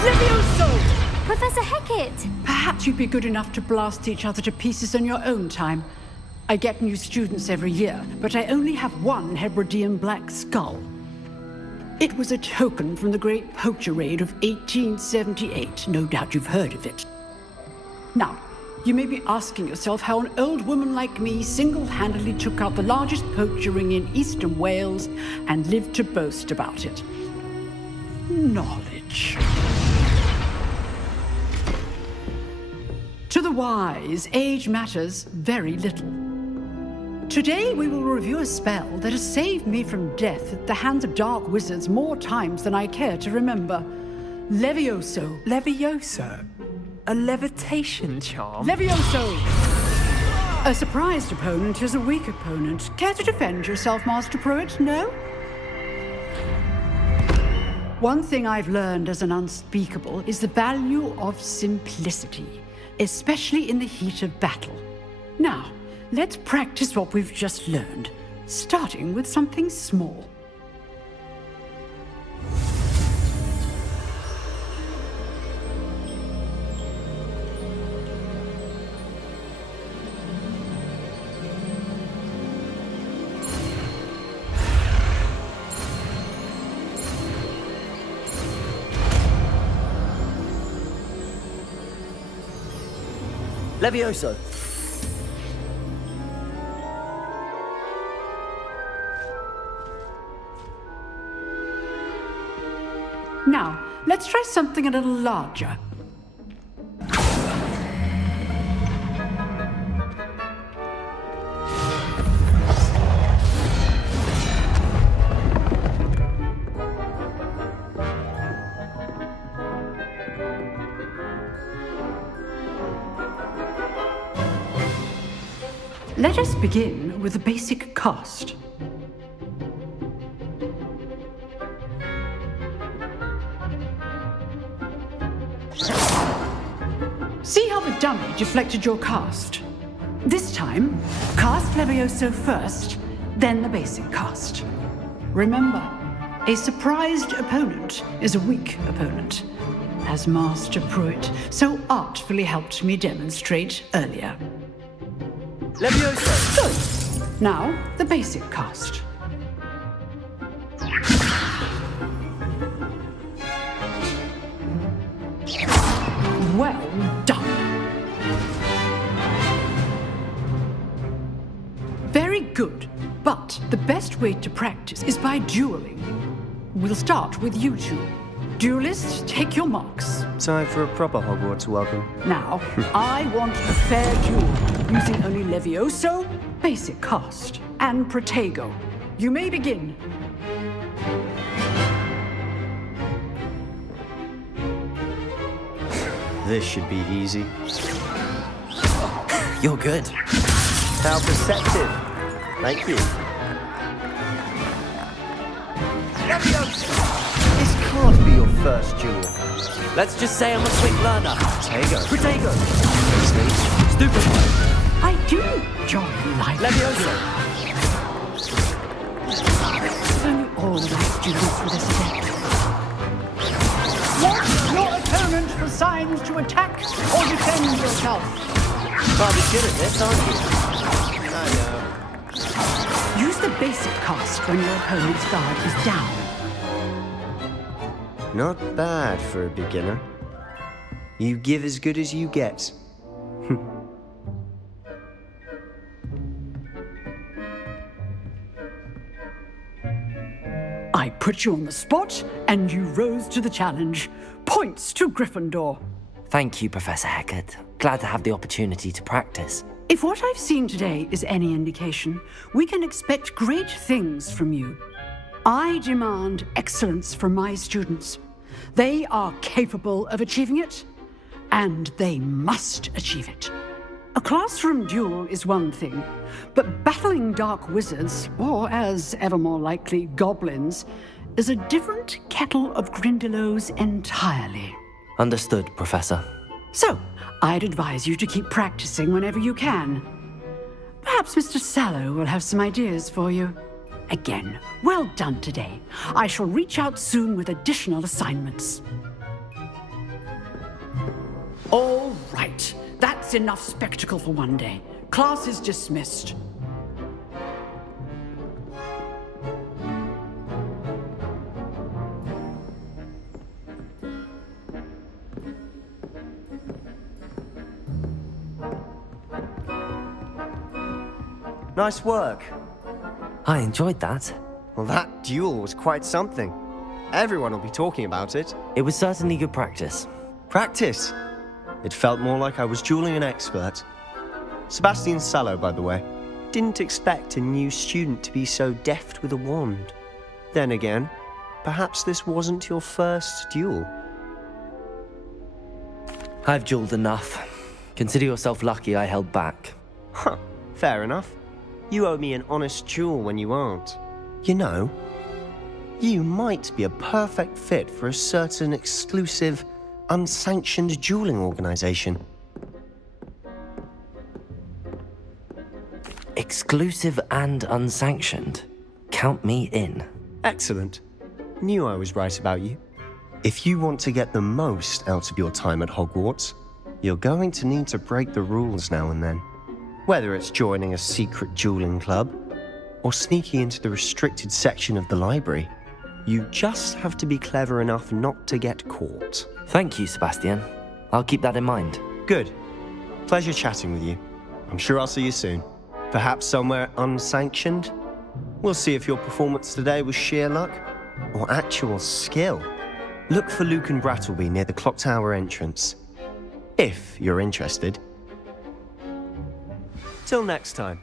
Levioso! Professor Hecat! Perhaps you'd be good enough to blast each other to pieces in your own time. I get new students every year, but I only have one Hebridean black skull. It was a token from the Great Poacher Raid of 1878. No doubt you've heard of it. Now, you may be asking yourself how an old woman like me single-handedly took out the largest poacher ring in eastern Wales and lived to boast about it. Knowledge. To the wise, age matters very little. Today we will review a spell that has saved me from death at the hands of dark wizards more times than I care to remember. Levioso. Levioso? A levitation charm? Levioso! A surprised opponent is a weak opponent. Care to defend yourself, Master Pruitt? No? One thing I've learned as an unspeakable is the value of simplicity, especially in the heat of battle. Now, let's practice what we've just learned, starting with something small. Levioso. Now, let's try something a little larger. Let us begin with the basic cast. See how the dummy deflected your cast? This time, cast Levioso first, then the basic cast. Remember, a surprised opponent is a weak opponent, as Master Pruitt so artfully helped me demonstrate earlier. Levioso! Good. Now, the basic cast. Well done. Very good. But the best way to practice is by dueling. We'll start with you two. Duelists, take your marks. Time for a proper Hogwarts welcome. Now, I want a fair duel, using only Levioso, basic cast, and Protego. You may begin. This should be easy. You're good. How perceptive. Thank you. This can't be your first duel. Let's just say I'm a quick learner. Protego. Protego. Stupefy. I do enjoy life. Leviosa. If only all the right students were this adept. Watch your opponent for signs to attack or defend yourself. Rather good at this, aren't you? I know. Use the basic cast when your opponent's guard is down. Not bad for a beginner. You give as good as you get. I put you on the spot, and you rose to the challenge. Points to Gryffindor. Thank you, Professor Hecat. Glad to have the opportunity to practice. If what I've seen today is any indication, we can expect great things from you. I demand excellence from my students. They are capable of achieving it, and they must achieve it. A classroom duel is one thing, but battling dark wizards, or as ever more likely, goblins, is a different kettle of Grindylows entirely. Understood, Professor. So, I'd advise you to keep practicing whenever you can. Perhaps Mr. Sallow will have some ideas for you. Again, well done today. I shall reach out soon with additional assignments. All right. That's enough spectacle for one day. Class is dismissed. Nice work. I enjoyed that. Well, that duel was quite something. Everyone will be talking about it. It was certainly good practice. Practice? It felt more like I was dueling an expert. Sebastian Sallow, by the way. Didn't expect a new student to be so deft with a wand. Then again, perhaps this wasn't your first duel. I've dueled enough. Consider yourself lucky I held back. Huh, fair enough. You owe me an honest duel when you aren't. You know, you might be a perfect fit for a certain exclusive, unsanctioned dueling organization. Exclusive and unsanctioned. Count me in. Excellent. Knew I was right about you. If you want to get the most out of your time at Hogwarts, you're going to need to break the rules now and then. Whether it's joining a secret dueling club, or sneaking into the restricted section of the library, you just have to be clever enough not to get caught. Thank you, Sebastian. I'll keep that in mind. Good. Pleasure chatting with you. I'm sure I'll see you soon. Perhaps somewhere unsanctioned? We'll see if your performance today was sheer luck or actual skill. Look for Luke and Brattleby near the clock tower entrance, if you're interested. Till next time.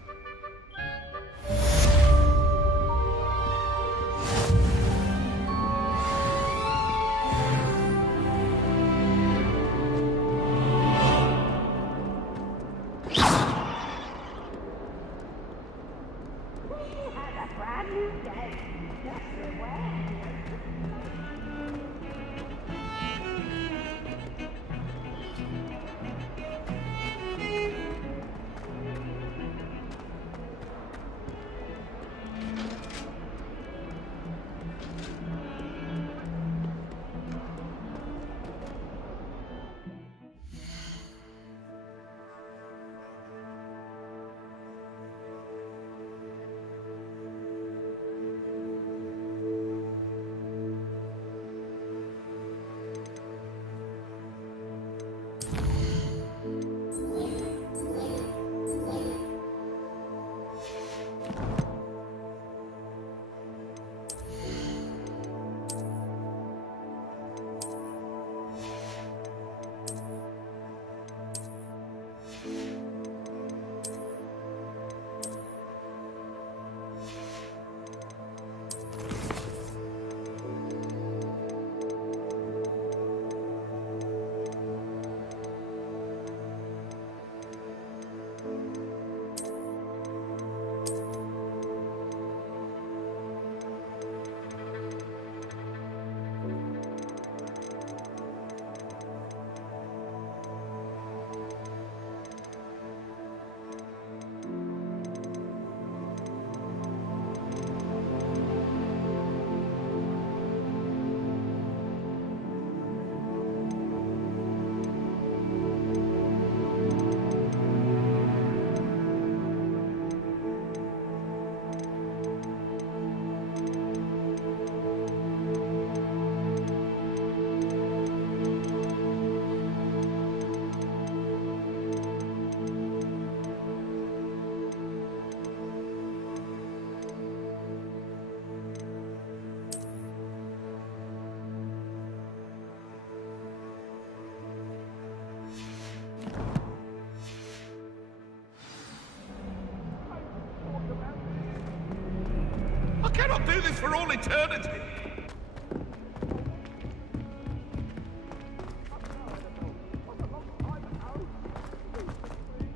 cannot do this for all eternity!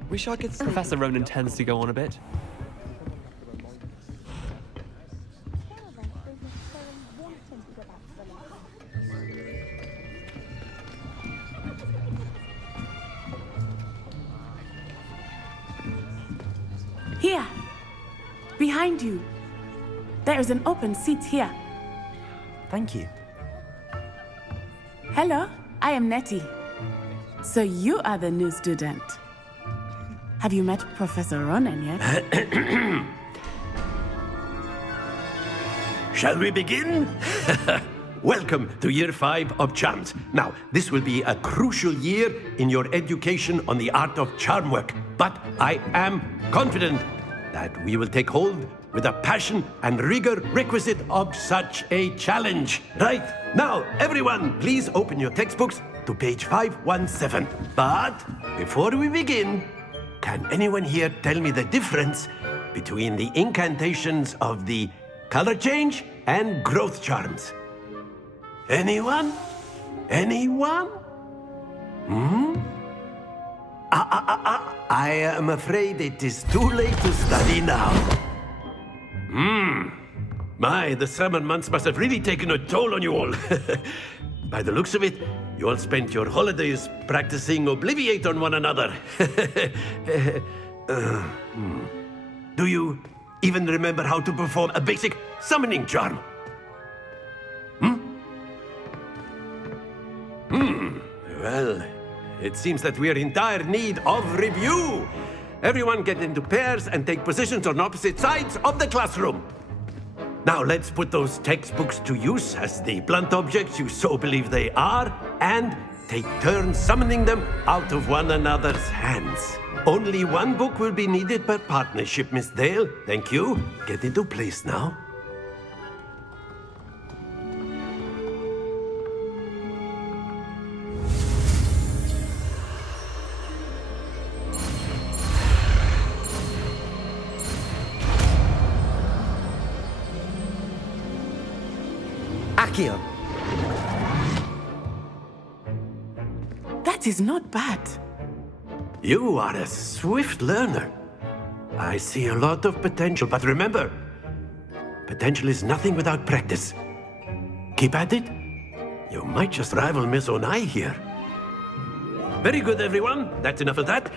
Wish I could. Professor Ronan tends to go on a bit. Here. Behind you. There is an open seat here. Thank you. Hello, I am Nettie. So you are the new student. Have you met Professor Ronan yet? Shall we begin? Welcome to Year 5 of Charms. Now, this will be a crucial year in your education on the art of charm work. But I am confident that we will take hold with the passion and rigor requisite of such a challenge. Right, now, everyone, please open your textbooks to page 517. But before we begin, can anyone here tell me the difference between the incantations of the color change and growth charms? Anyone? Anyone? I am afraid it is too late to study now. My, the summer months must have really taken a toll on you all. By the looks of it, you all spent your holidays practicing Obliviate on one another. Do you even remember how to perform a basic summoning charm? Well, it seems that we are in dire need of review. Everyone get into pairs and take positions on opposite sides of the classroom. Now let's put those textbooks to use as the blunt objects you so believe they are, and take turns summoning them out of one another's hands. Only one book will be needed per partnership, Miss Dale. Thank you. Get into place now. Accio. That is not bad. You are a swift learner. I see a lot of potential, but remember, potential is nothing without practice. Keep at it. You might just rival Miss Onai here. Very good, everyone. That's enough of that.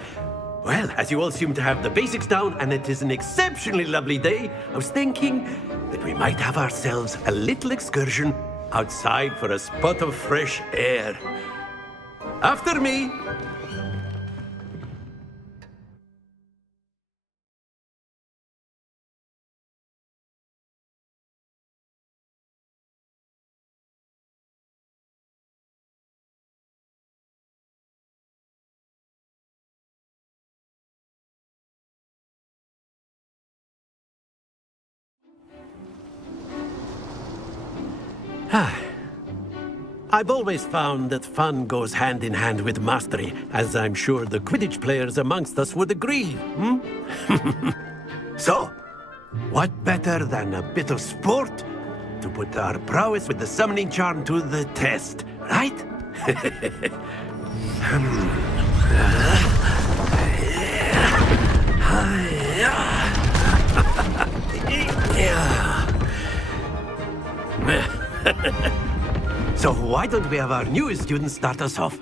Well, as you all seem to have the basics down, and it is an exceptionally lovely day, I was thinking that we might have ourselves a little excursion outside for a spot of fresh air. After me. I've always found that fun goes hand in hand with mastery, as I'm sure the Quidditch players amongst us would agree. So, what better than a bit of sport to put our prowess with the summoning charm to the test, right? So why don't we have our newest student start us off?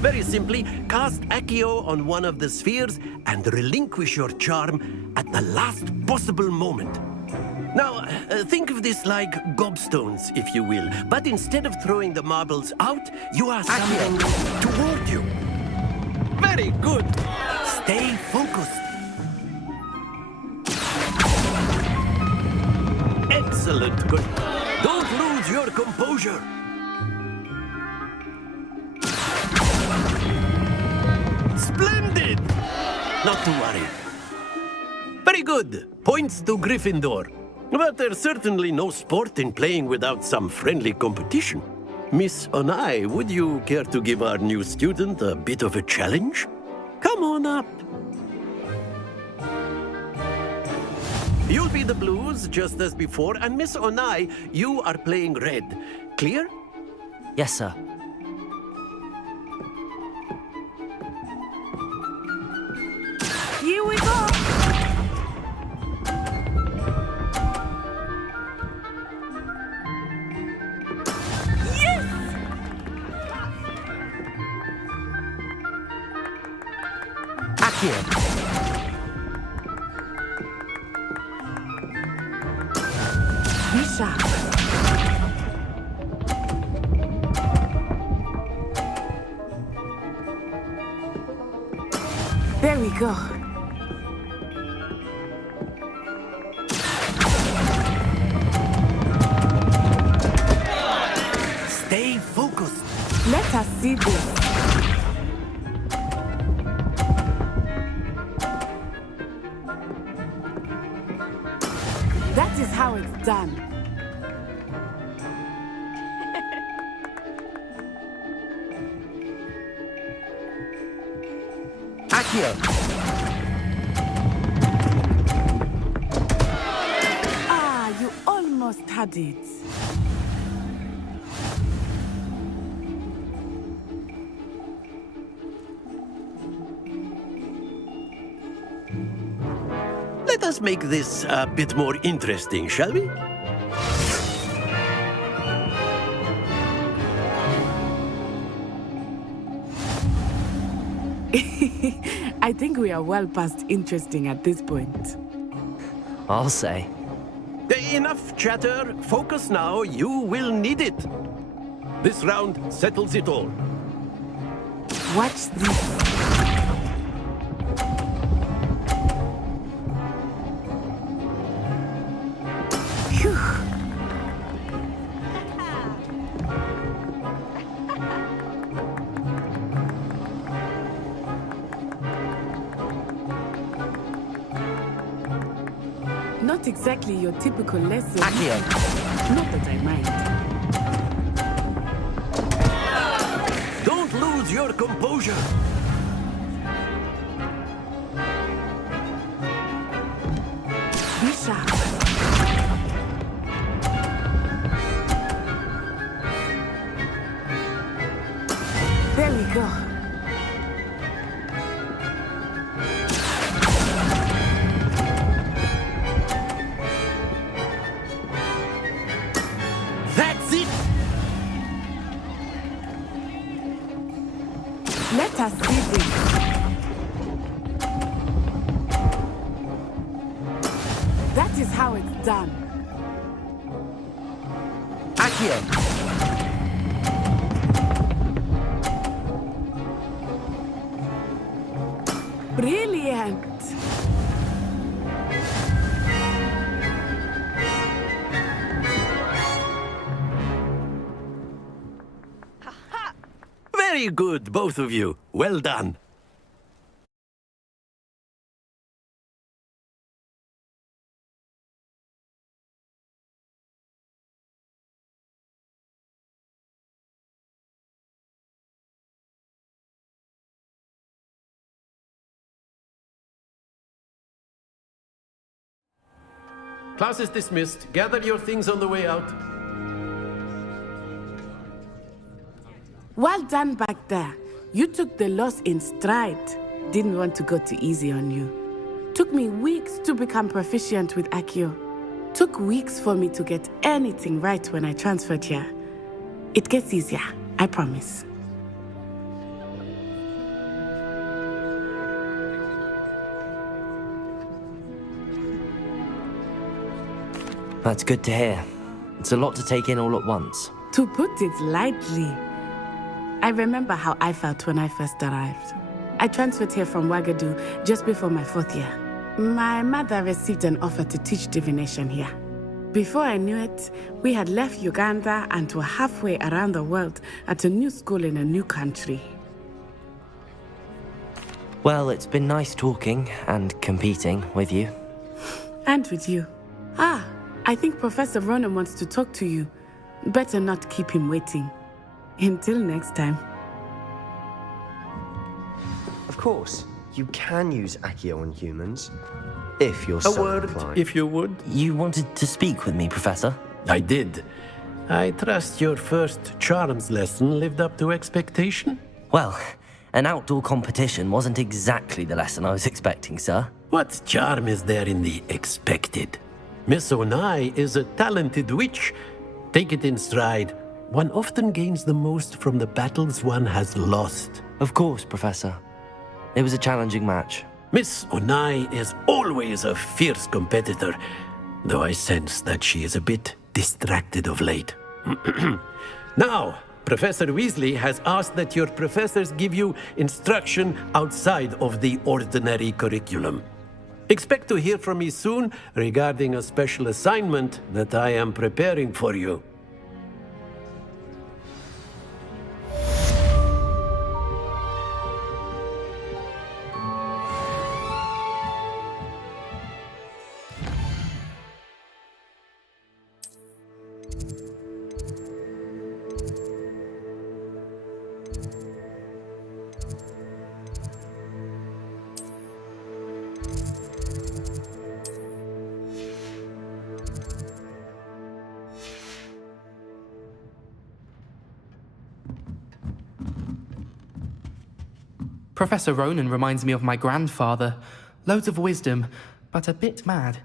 Very simply, cast Accio on one of the spheres and relinquish your charm at the last possible moment. Now, think of this like gobstones, if you will. But instead of throwing the marbles out, you are summoning toward you. Very good. Stay focused. Excellent. Good. Don't lose your composure. Splendid. Not to worry. Very good. Points to Gryffindor. But there's certainly no sport in playing without some friendly competition. Miss Onai, would you care to give our new student a bit of a challenge? Come on up. You'll be the blues, just as before, and Miss Onai, you are playing red. Clear? Yes, sir. Here we go! Yes! Accio. Be sharp. There we go. Stay focused. Let us see this. That is how it's done. Accio. Ah, you almost had it. Let us make this a bit more interesting, shall we? I think we are well past interesting at this point. I'll say. Enough chatter. Focus now. You will need it. This round settles it all. Watch this. Phew. Not exactly your typical lesson. Accio. Not that I mind. Don't lose your composure. Be sharp. There we go. That's it. Let us see this. That is how it's done. Accio. Brilliant. Very good, both of you. Well done. Class is dismissed. Gather your things on the way out. Well done back there. You took the loss in stride. Didn't want to go too easy on you. Took me weeks to become proficient with Accio. Took weeks for me to get anything right when I transferred here. It gets easier, I promise. That's good to hear. It's a lot to take in all at once. To put it lightly, I remember how I felt when I first arrived. I transferred here from Ouagadougou just before my 4th year. My mother received an offer to teach divination here. Before I knew it, we had left Uganda and were halfway around the world at a new school in a new country. Well, it's been nice talking and competing with you. And with you. Ah, I think Professor Ronan wants to talk to you. Better not keep him waiting. Until next time. Of course, you can use Accio on humans, if you're A so word, inclined. if you would. You wanted to speak with me, Professor? I did. I trust your first charms lesson lived up to expectation? Well, an outdoor competition wasn't exactly the lesson I was expecting, sir. What charm is there in the expected? Miss Onai is a talented witch. Take it in stride. One often gains the most from the battles one has lost. Of course, Professor. It was a challenging match. Miss Onai is always a fierce competitor, though I sense that she is a bit distracted of late. Now, Professor Weasley has asked that your professors give you instruction outside of the ordinary curriculum. Expect to hear from me soon regarding a special assignment that I am preparing for you. Professor Ronan reminds me of my grandfather. Loads of wisdom, but a bit mad.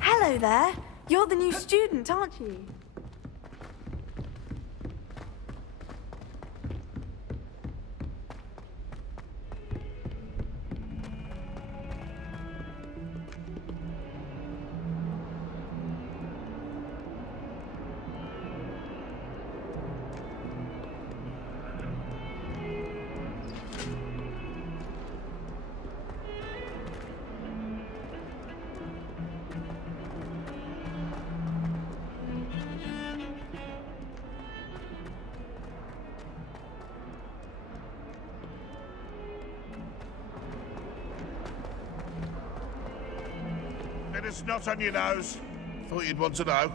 Hello there. You're the new student, aren't you? It's not on your nose. Thought you'd want to know.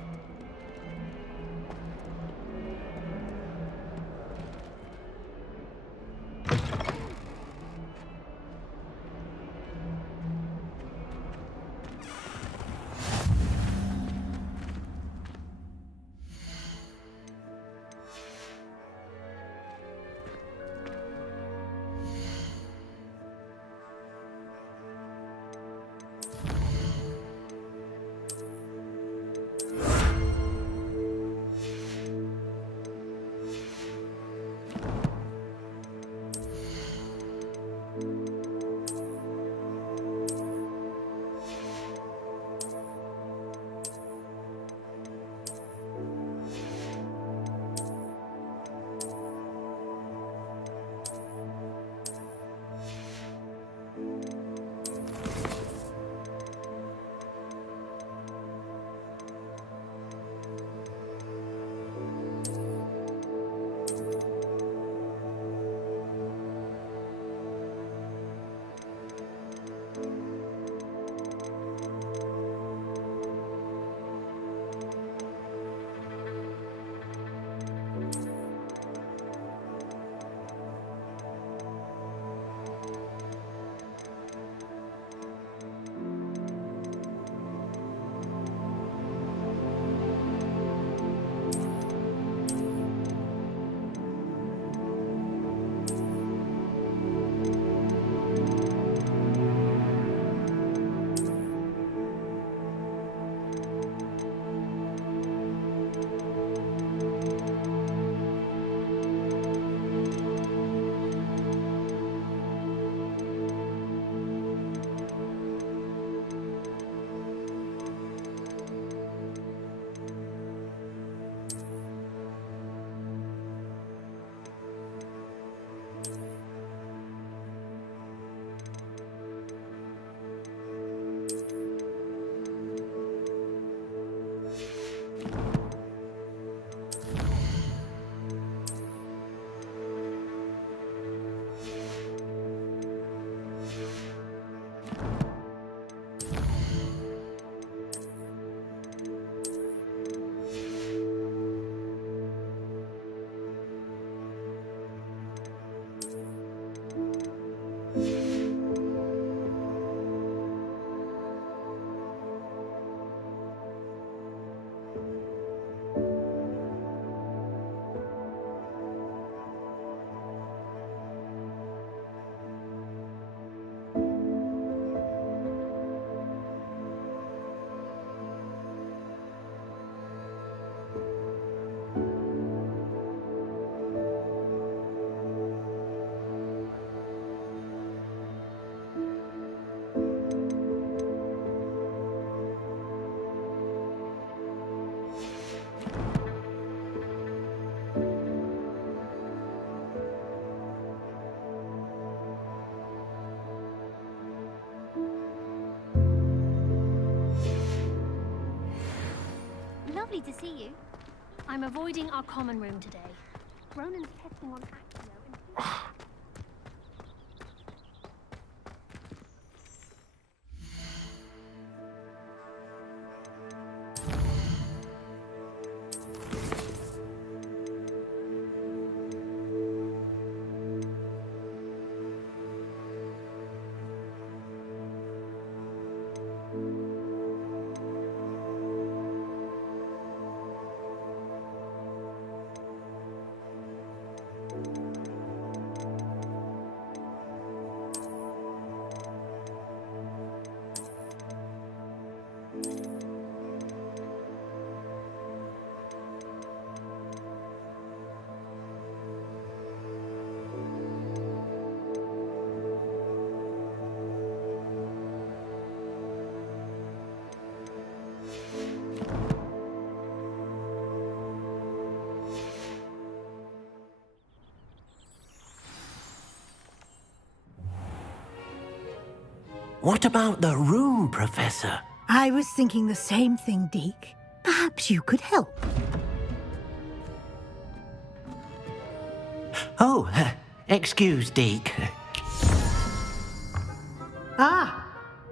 Lovely to see you. I'm avoiding our common room today. Ronan's testing on Accio and... What about the room, Professor? I was thinking the same thing, Deke. Perhaps you could help. Oh, excuse, Deke. Ah,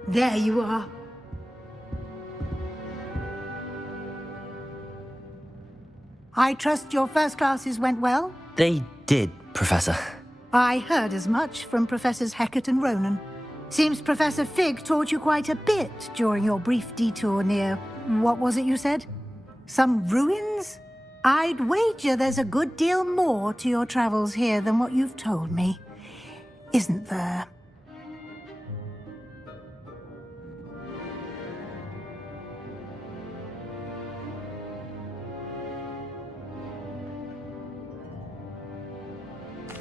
there you are. I trust your first classes went well? They did, Professor. I heard as much from Professors Hecat and Ronan. Seems Professor Fig taught you quite a bit during your brief detour near... what was it you said? Some ruins? I'd wager there's a good deal more to your travels here than what you've told me. Isn't there?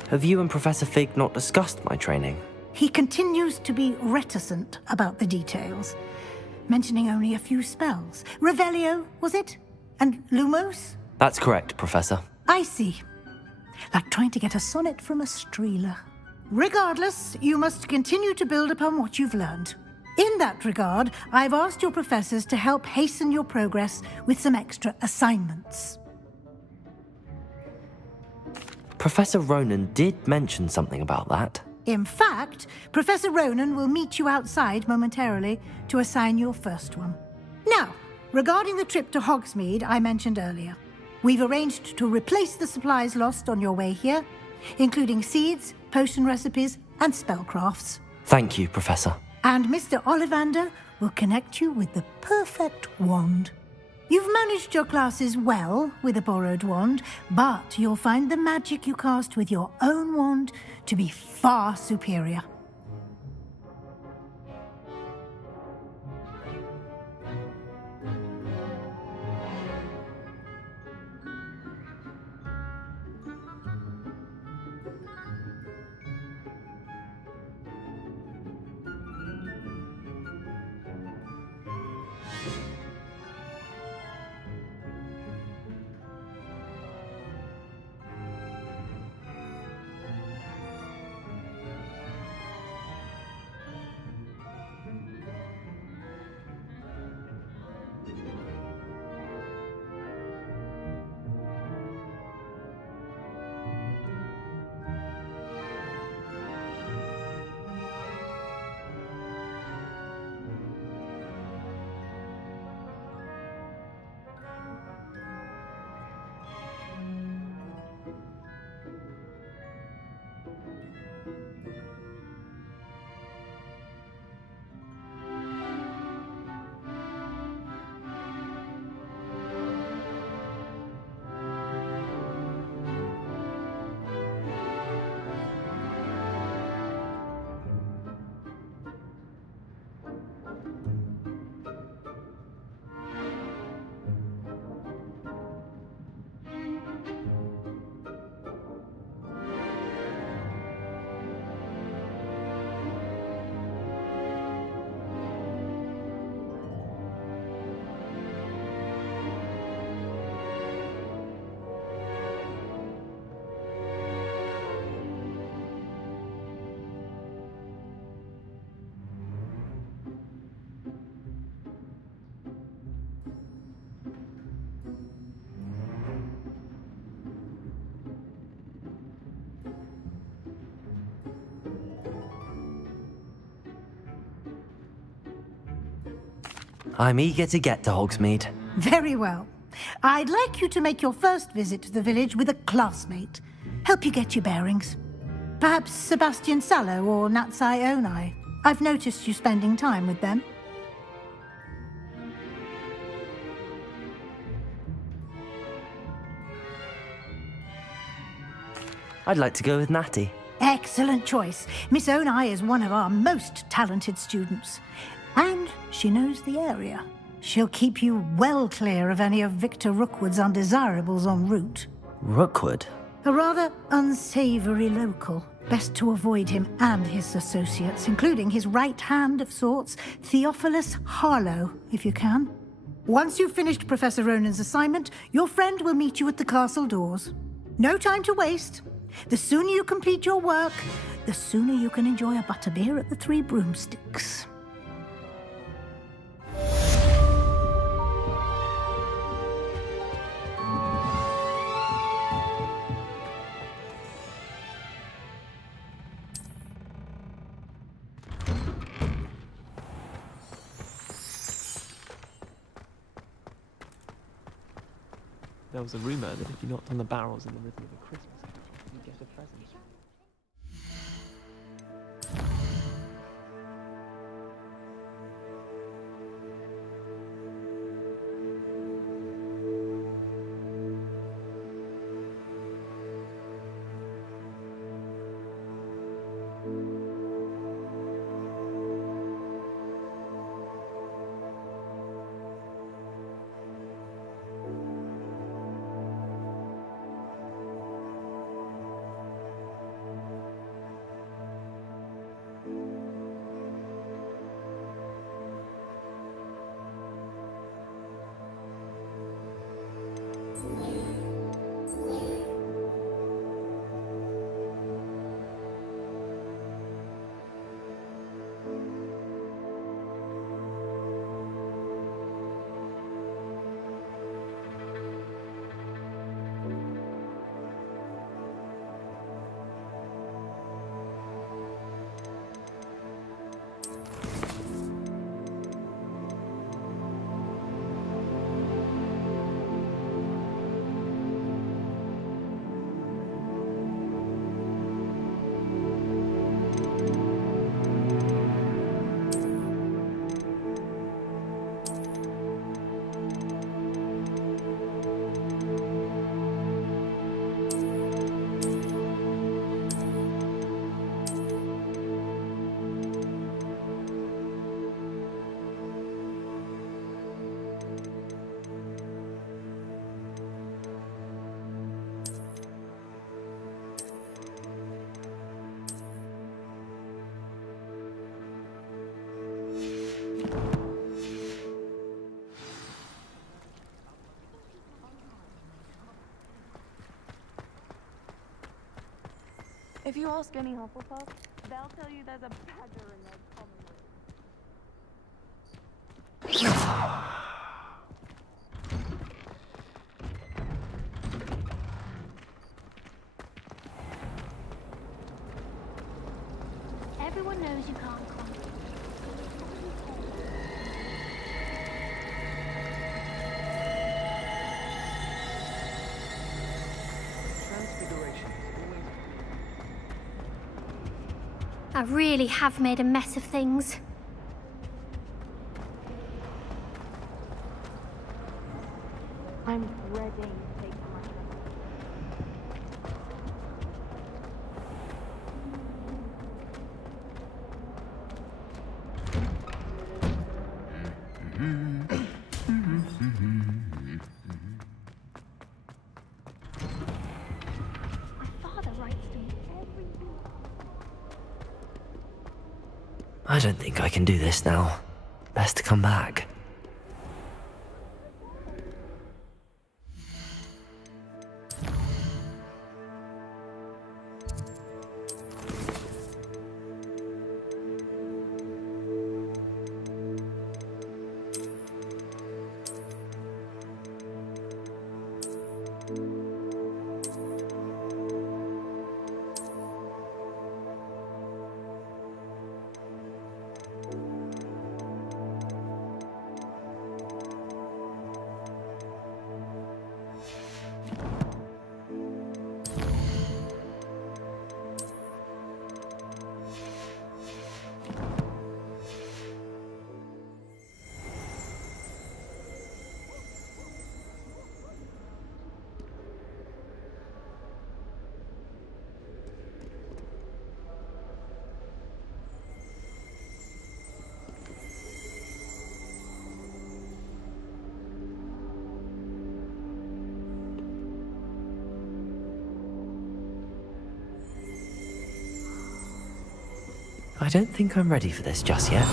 Have you and Professor Fig not discussed my training? He continues to be reticent about the details, mentioning only a few spells. Revelio, was it? And Lumos? That's correct, Professor. I see. Like trying to get a sonnet from a streeler. Regardless, you must continue to build upon what you've learned. In that regard, I've asked your professors to help hasten your progress with some extra assignments. Professor Ronan did mention something about that. In fact, Professor Ronan will meet you outside momentarily to assign your first one. Now, regarding the trip to Hogsmeade I mentioned earlier, we've arranged to replace the supplies lost on your way here, including seeds, potion recipes, and spellcrafts. Thank you, Professor. And Mr. Ollivander will connect you with the perfect wand. You've managed your classes well with a borrowed wand, but you'll find the magic you cast with your own wand to be far superior. I'm eager to get to Hogsmeade. Very well. I'd like you to make your first visit to the village with a classmate. Help you get your bearings. Perhaps Sebastian Sallow or Natsai Onai. I've noticed you spending time with them. I'd like to go with Natty. Excellent choice. Miss Onai is one of our most talented students. And she knows the area. She'll keep you well clear of any of Victor Rookwood's undesirables en route. Rookwood? A rather unsavory local. Best to avoid him and his associates, including his right hand of sorts, Theophilus Harlow, if you can. Once you've finished Professor Ronan's assignment, your friend will meet you at the castle doors. No time to waste. The sooner you complete your work, the sooner you can enjoy a butterbeer at the Three Broomsticks. There was a rumour that if you knocked on the barrels in the rhythm of a Christmas, you'd get a present. If you ask any Hufflepuff, they'll tell you there's a badger in their common room. Everyone knows you can't come. I really have made a mess of things. I'm ready to take my father writes to me every week. I don't think I can do this now. Best to come back. I don't think I'm ready for this just yet.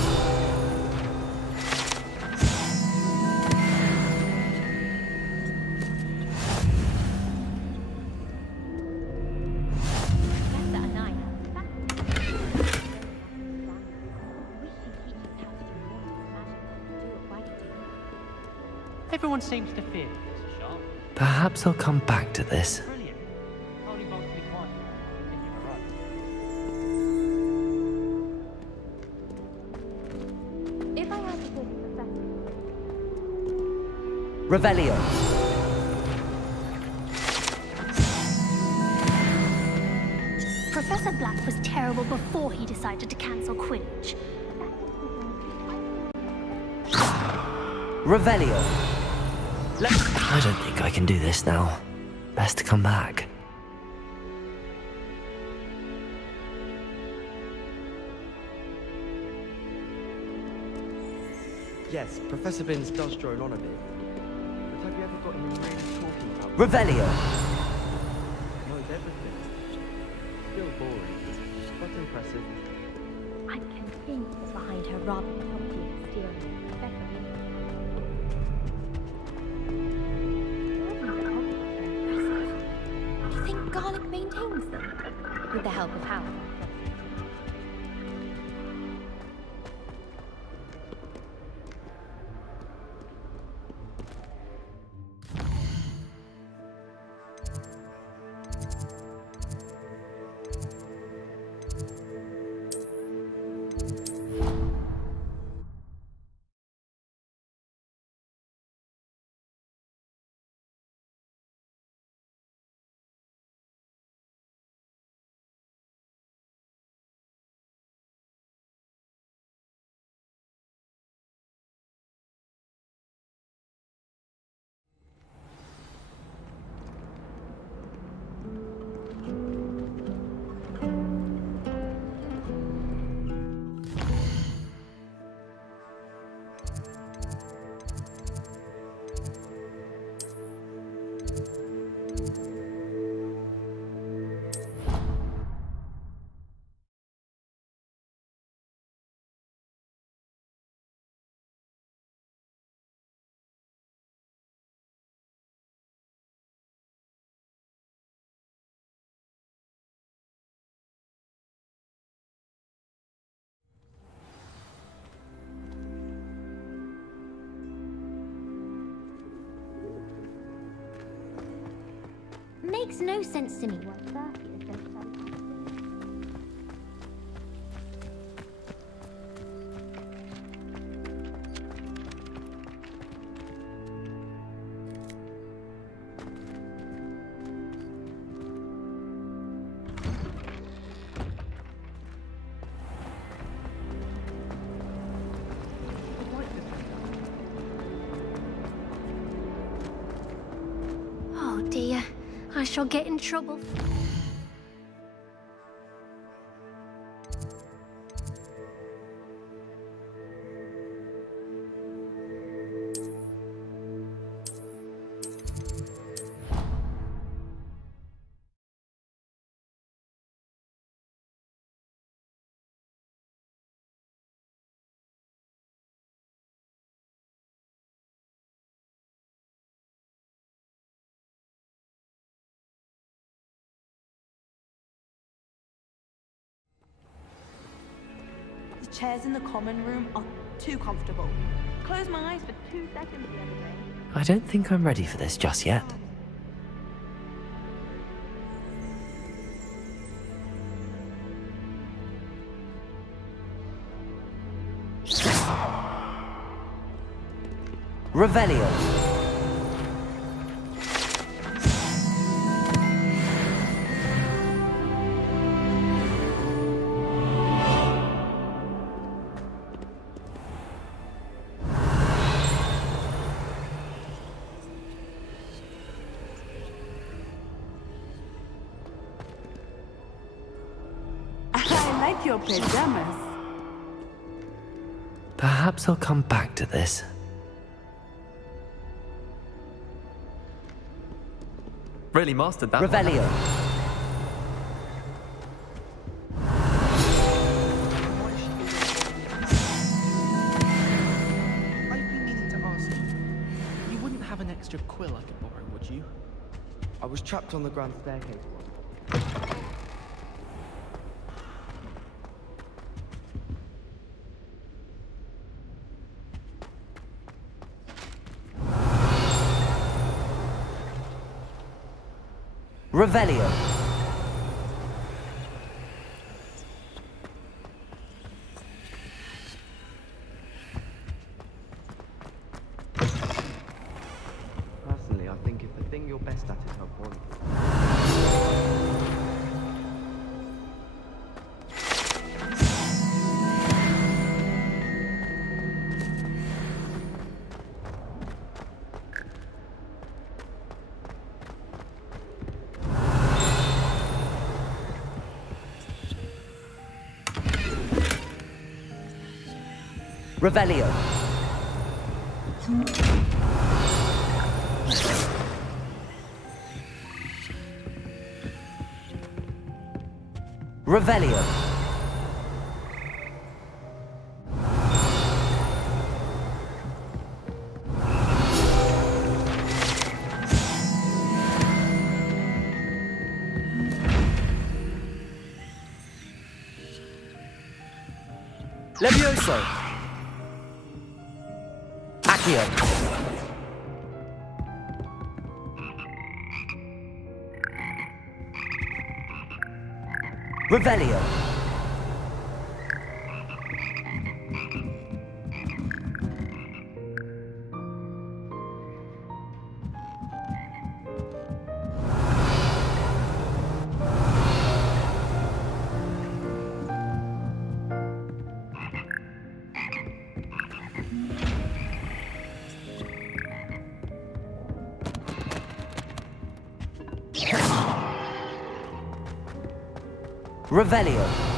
Everyone seems to fear this, Sharp. Perhaps I'll come back to this. Brilliant. Only wants to be quiet. I think you're right. If I had to pick a professor. Revelio. Professor Black was terrible before he decided to cancel Quidditch. Revelio. I don't think I can do this now. Best to come back. Yes, Professor Binns does drone on a bit. But have you ever got him really talking about... Revelio. Knows everything. Still boring, but impressive. I'm convinced it's behind her robbing the exterior. Do you think Garlic maintains them? With the help of Howard? Makes no sense to me why 30 is so Oh dear, I shall get in trouble. The chairs in the common room are too comfortable. Closed my eyes for 2 seconds the other day. I don't think I'm ready for this just yet. Revelio. I like your pajamas. Perhaps I'll come back to this. Really mastered that. Revelio. Why extra quill I could borrow, would you? I was trapped on the grand staircase once. Revelio. Personally, I think if the thing you're best at is helpful. Revelio. Revelio. Levioso. Accio. Revelio. Revelio.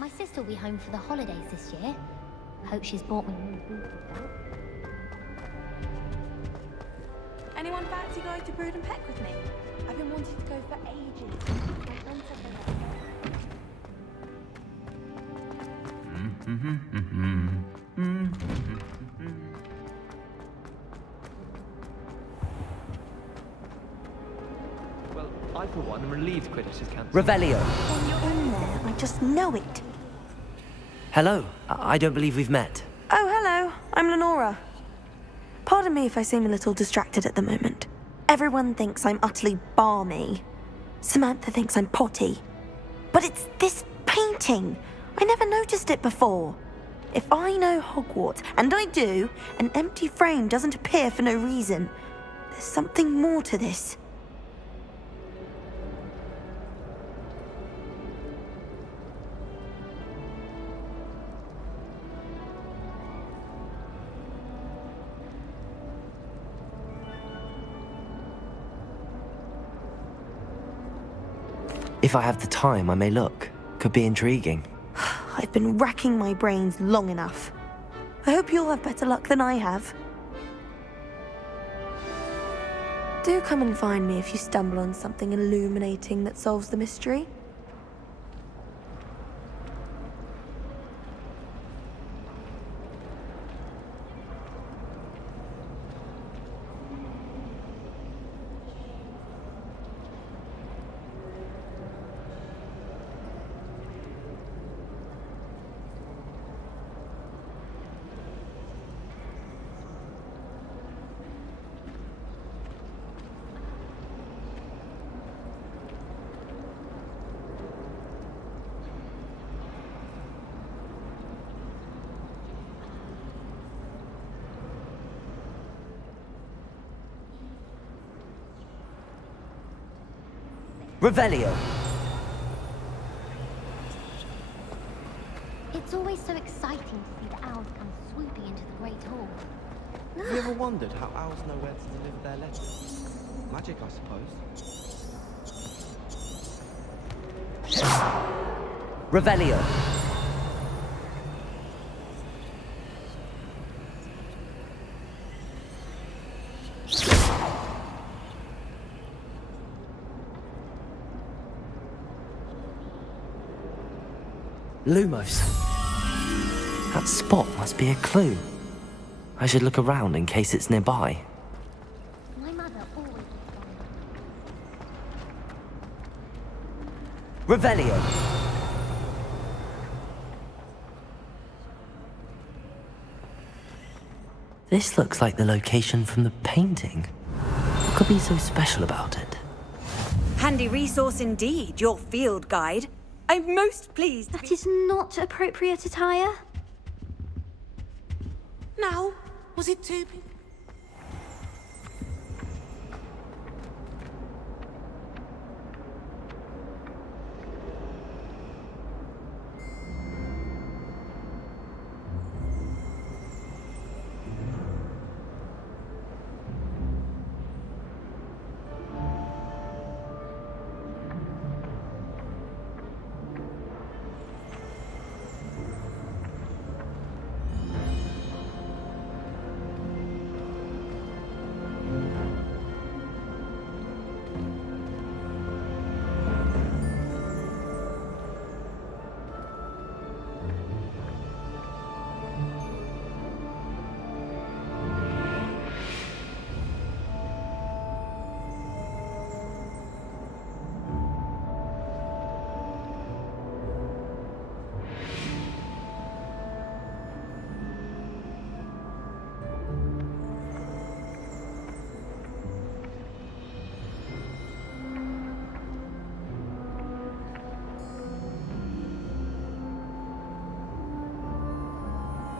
My sister will be home for the holidays this year. Hope she's bought me new boots. Anyone fancy going to Brood and Peck with me? I've been wanting to go for ages. My friend said they Well, I for one am relieved Quidditch is cancelled. Revelio. When you're in there, I just know it. Hello. I don't believe we've met. Oh, hello. I'm Lenora. Pardon me if I seem a little distracted at the moment. Everyone thinks I'm utterly balmy. Samantha thinks I'm potty. But it's this painting. I never noticed it before. If I know Hogwarts, and I do, an empty frame doesn't appear for no reason. There's something more to this. If I have the time, I may look. Could be intriguing. I've been racking my brains long enough. I hope you'll have better luck than I have. Do come and find me if you stumble on something illuminating that solves the mystery. Revelio. It's always so exciting to see the owls come swooping into the Great Hall. Have you ever wondered how owls know where to deliver their letters? Magic, I suppose. Revelio. Lumos. That spot must be a clue. I should look around in case it's nearby. My mother always Revelio. This looks like the location from the painting. What could be so special about it? Handy resource indeed, your field guide. I'm most pleased. That is not appropriate attire. Now, was it too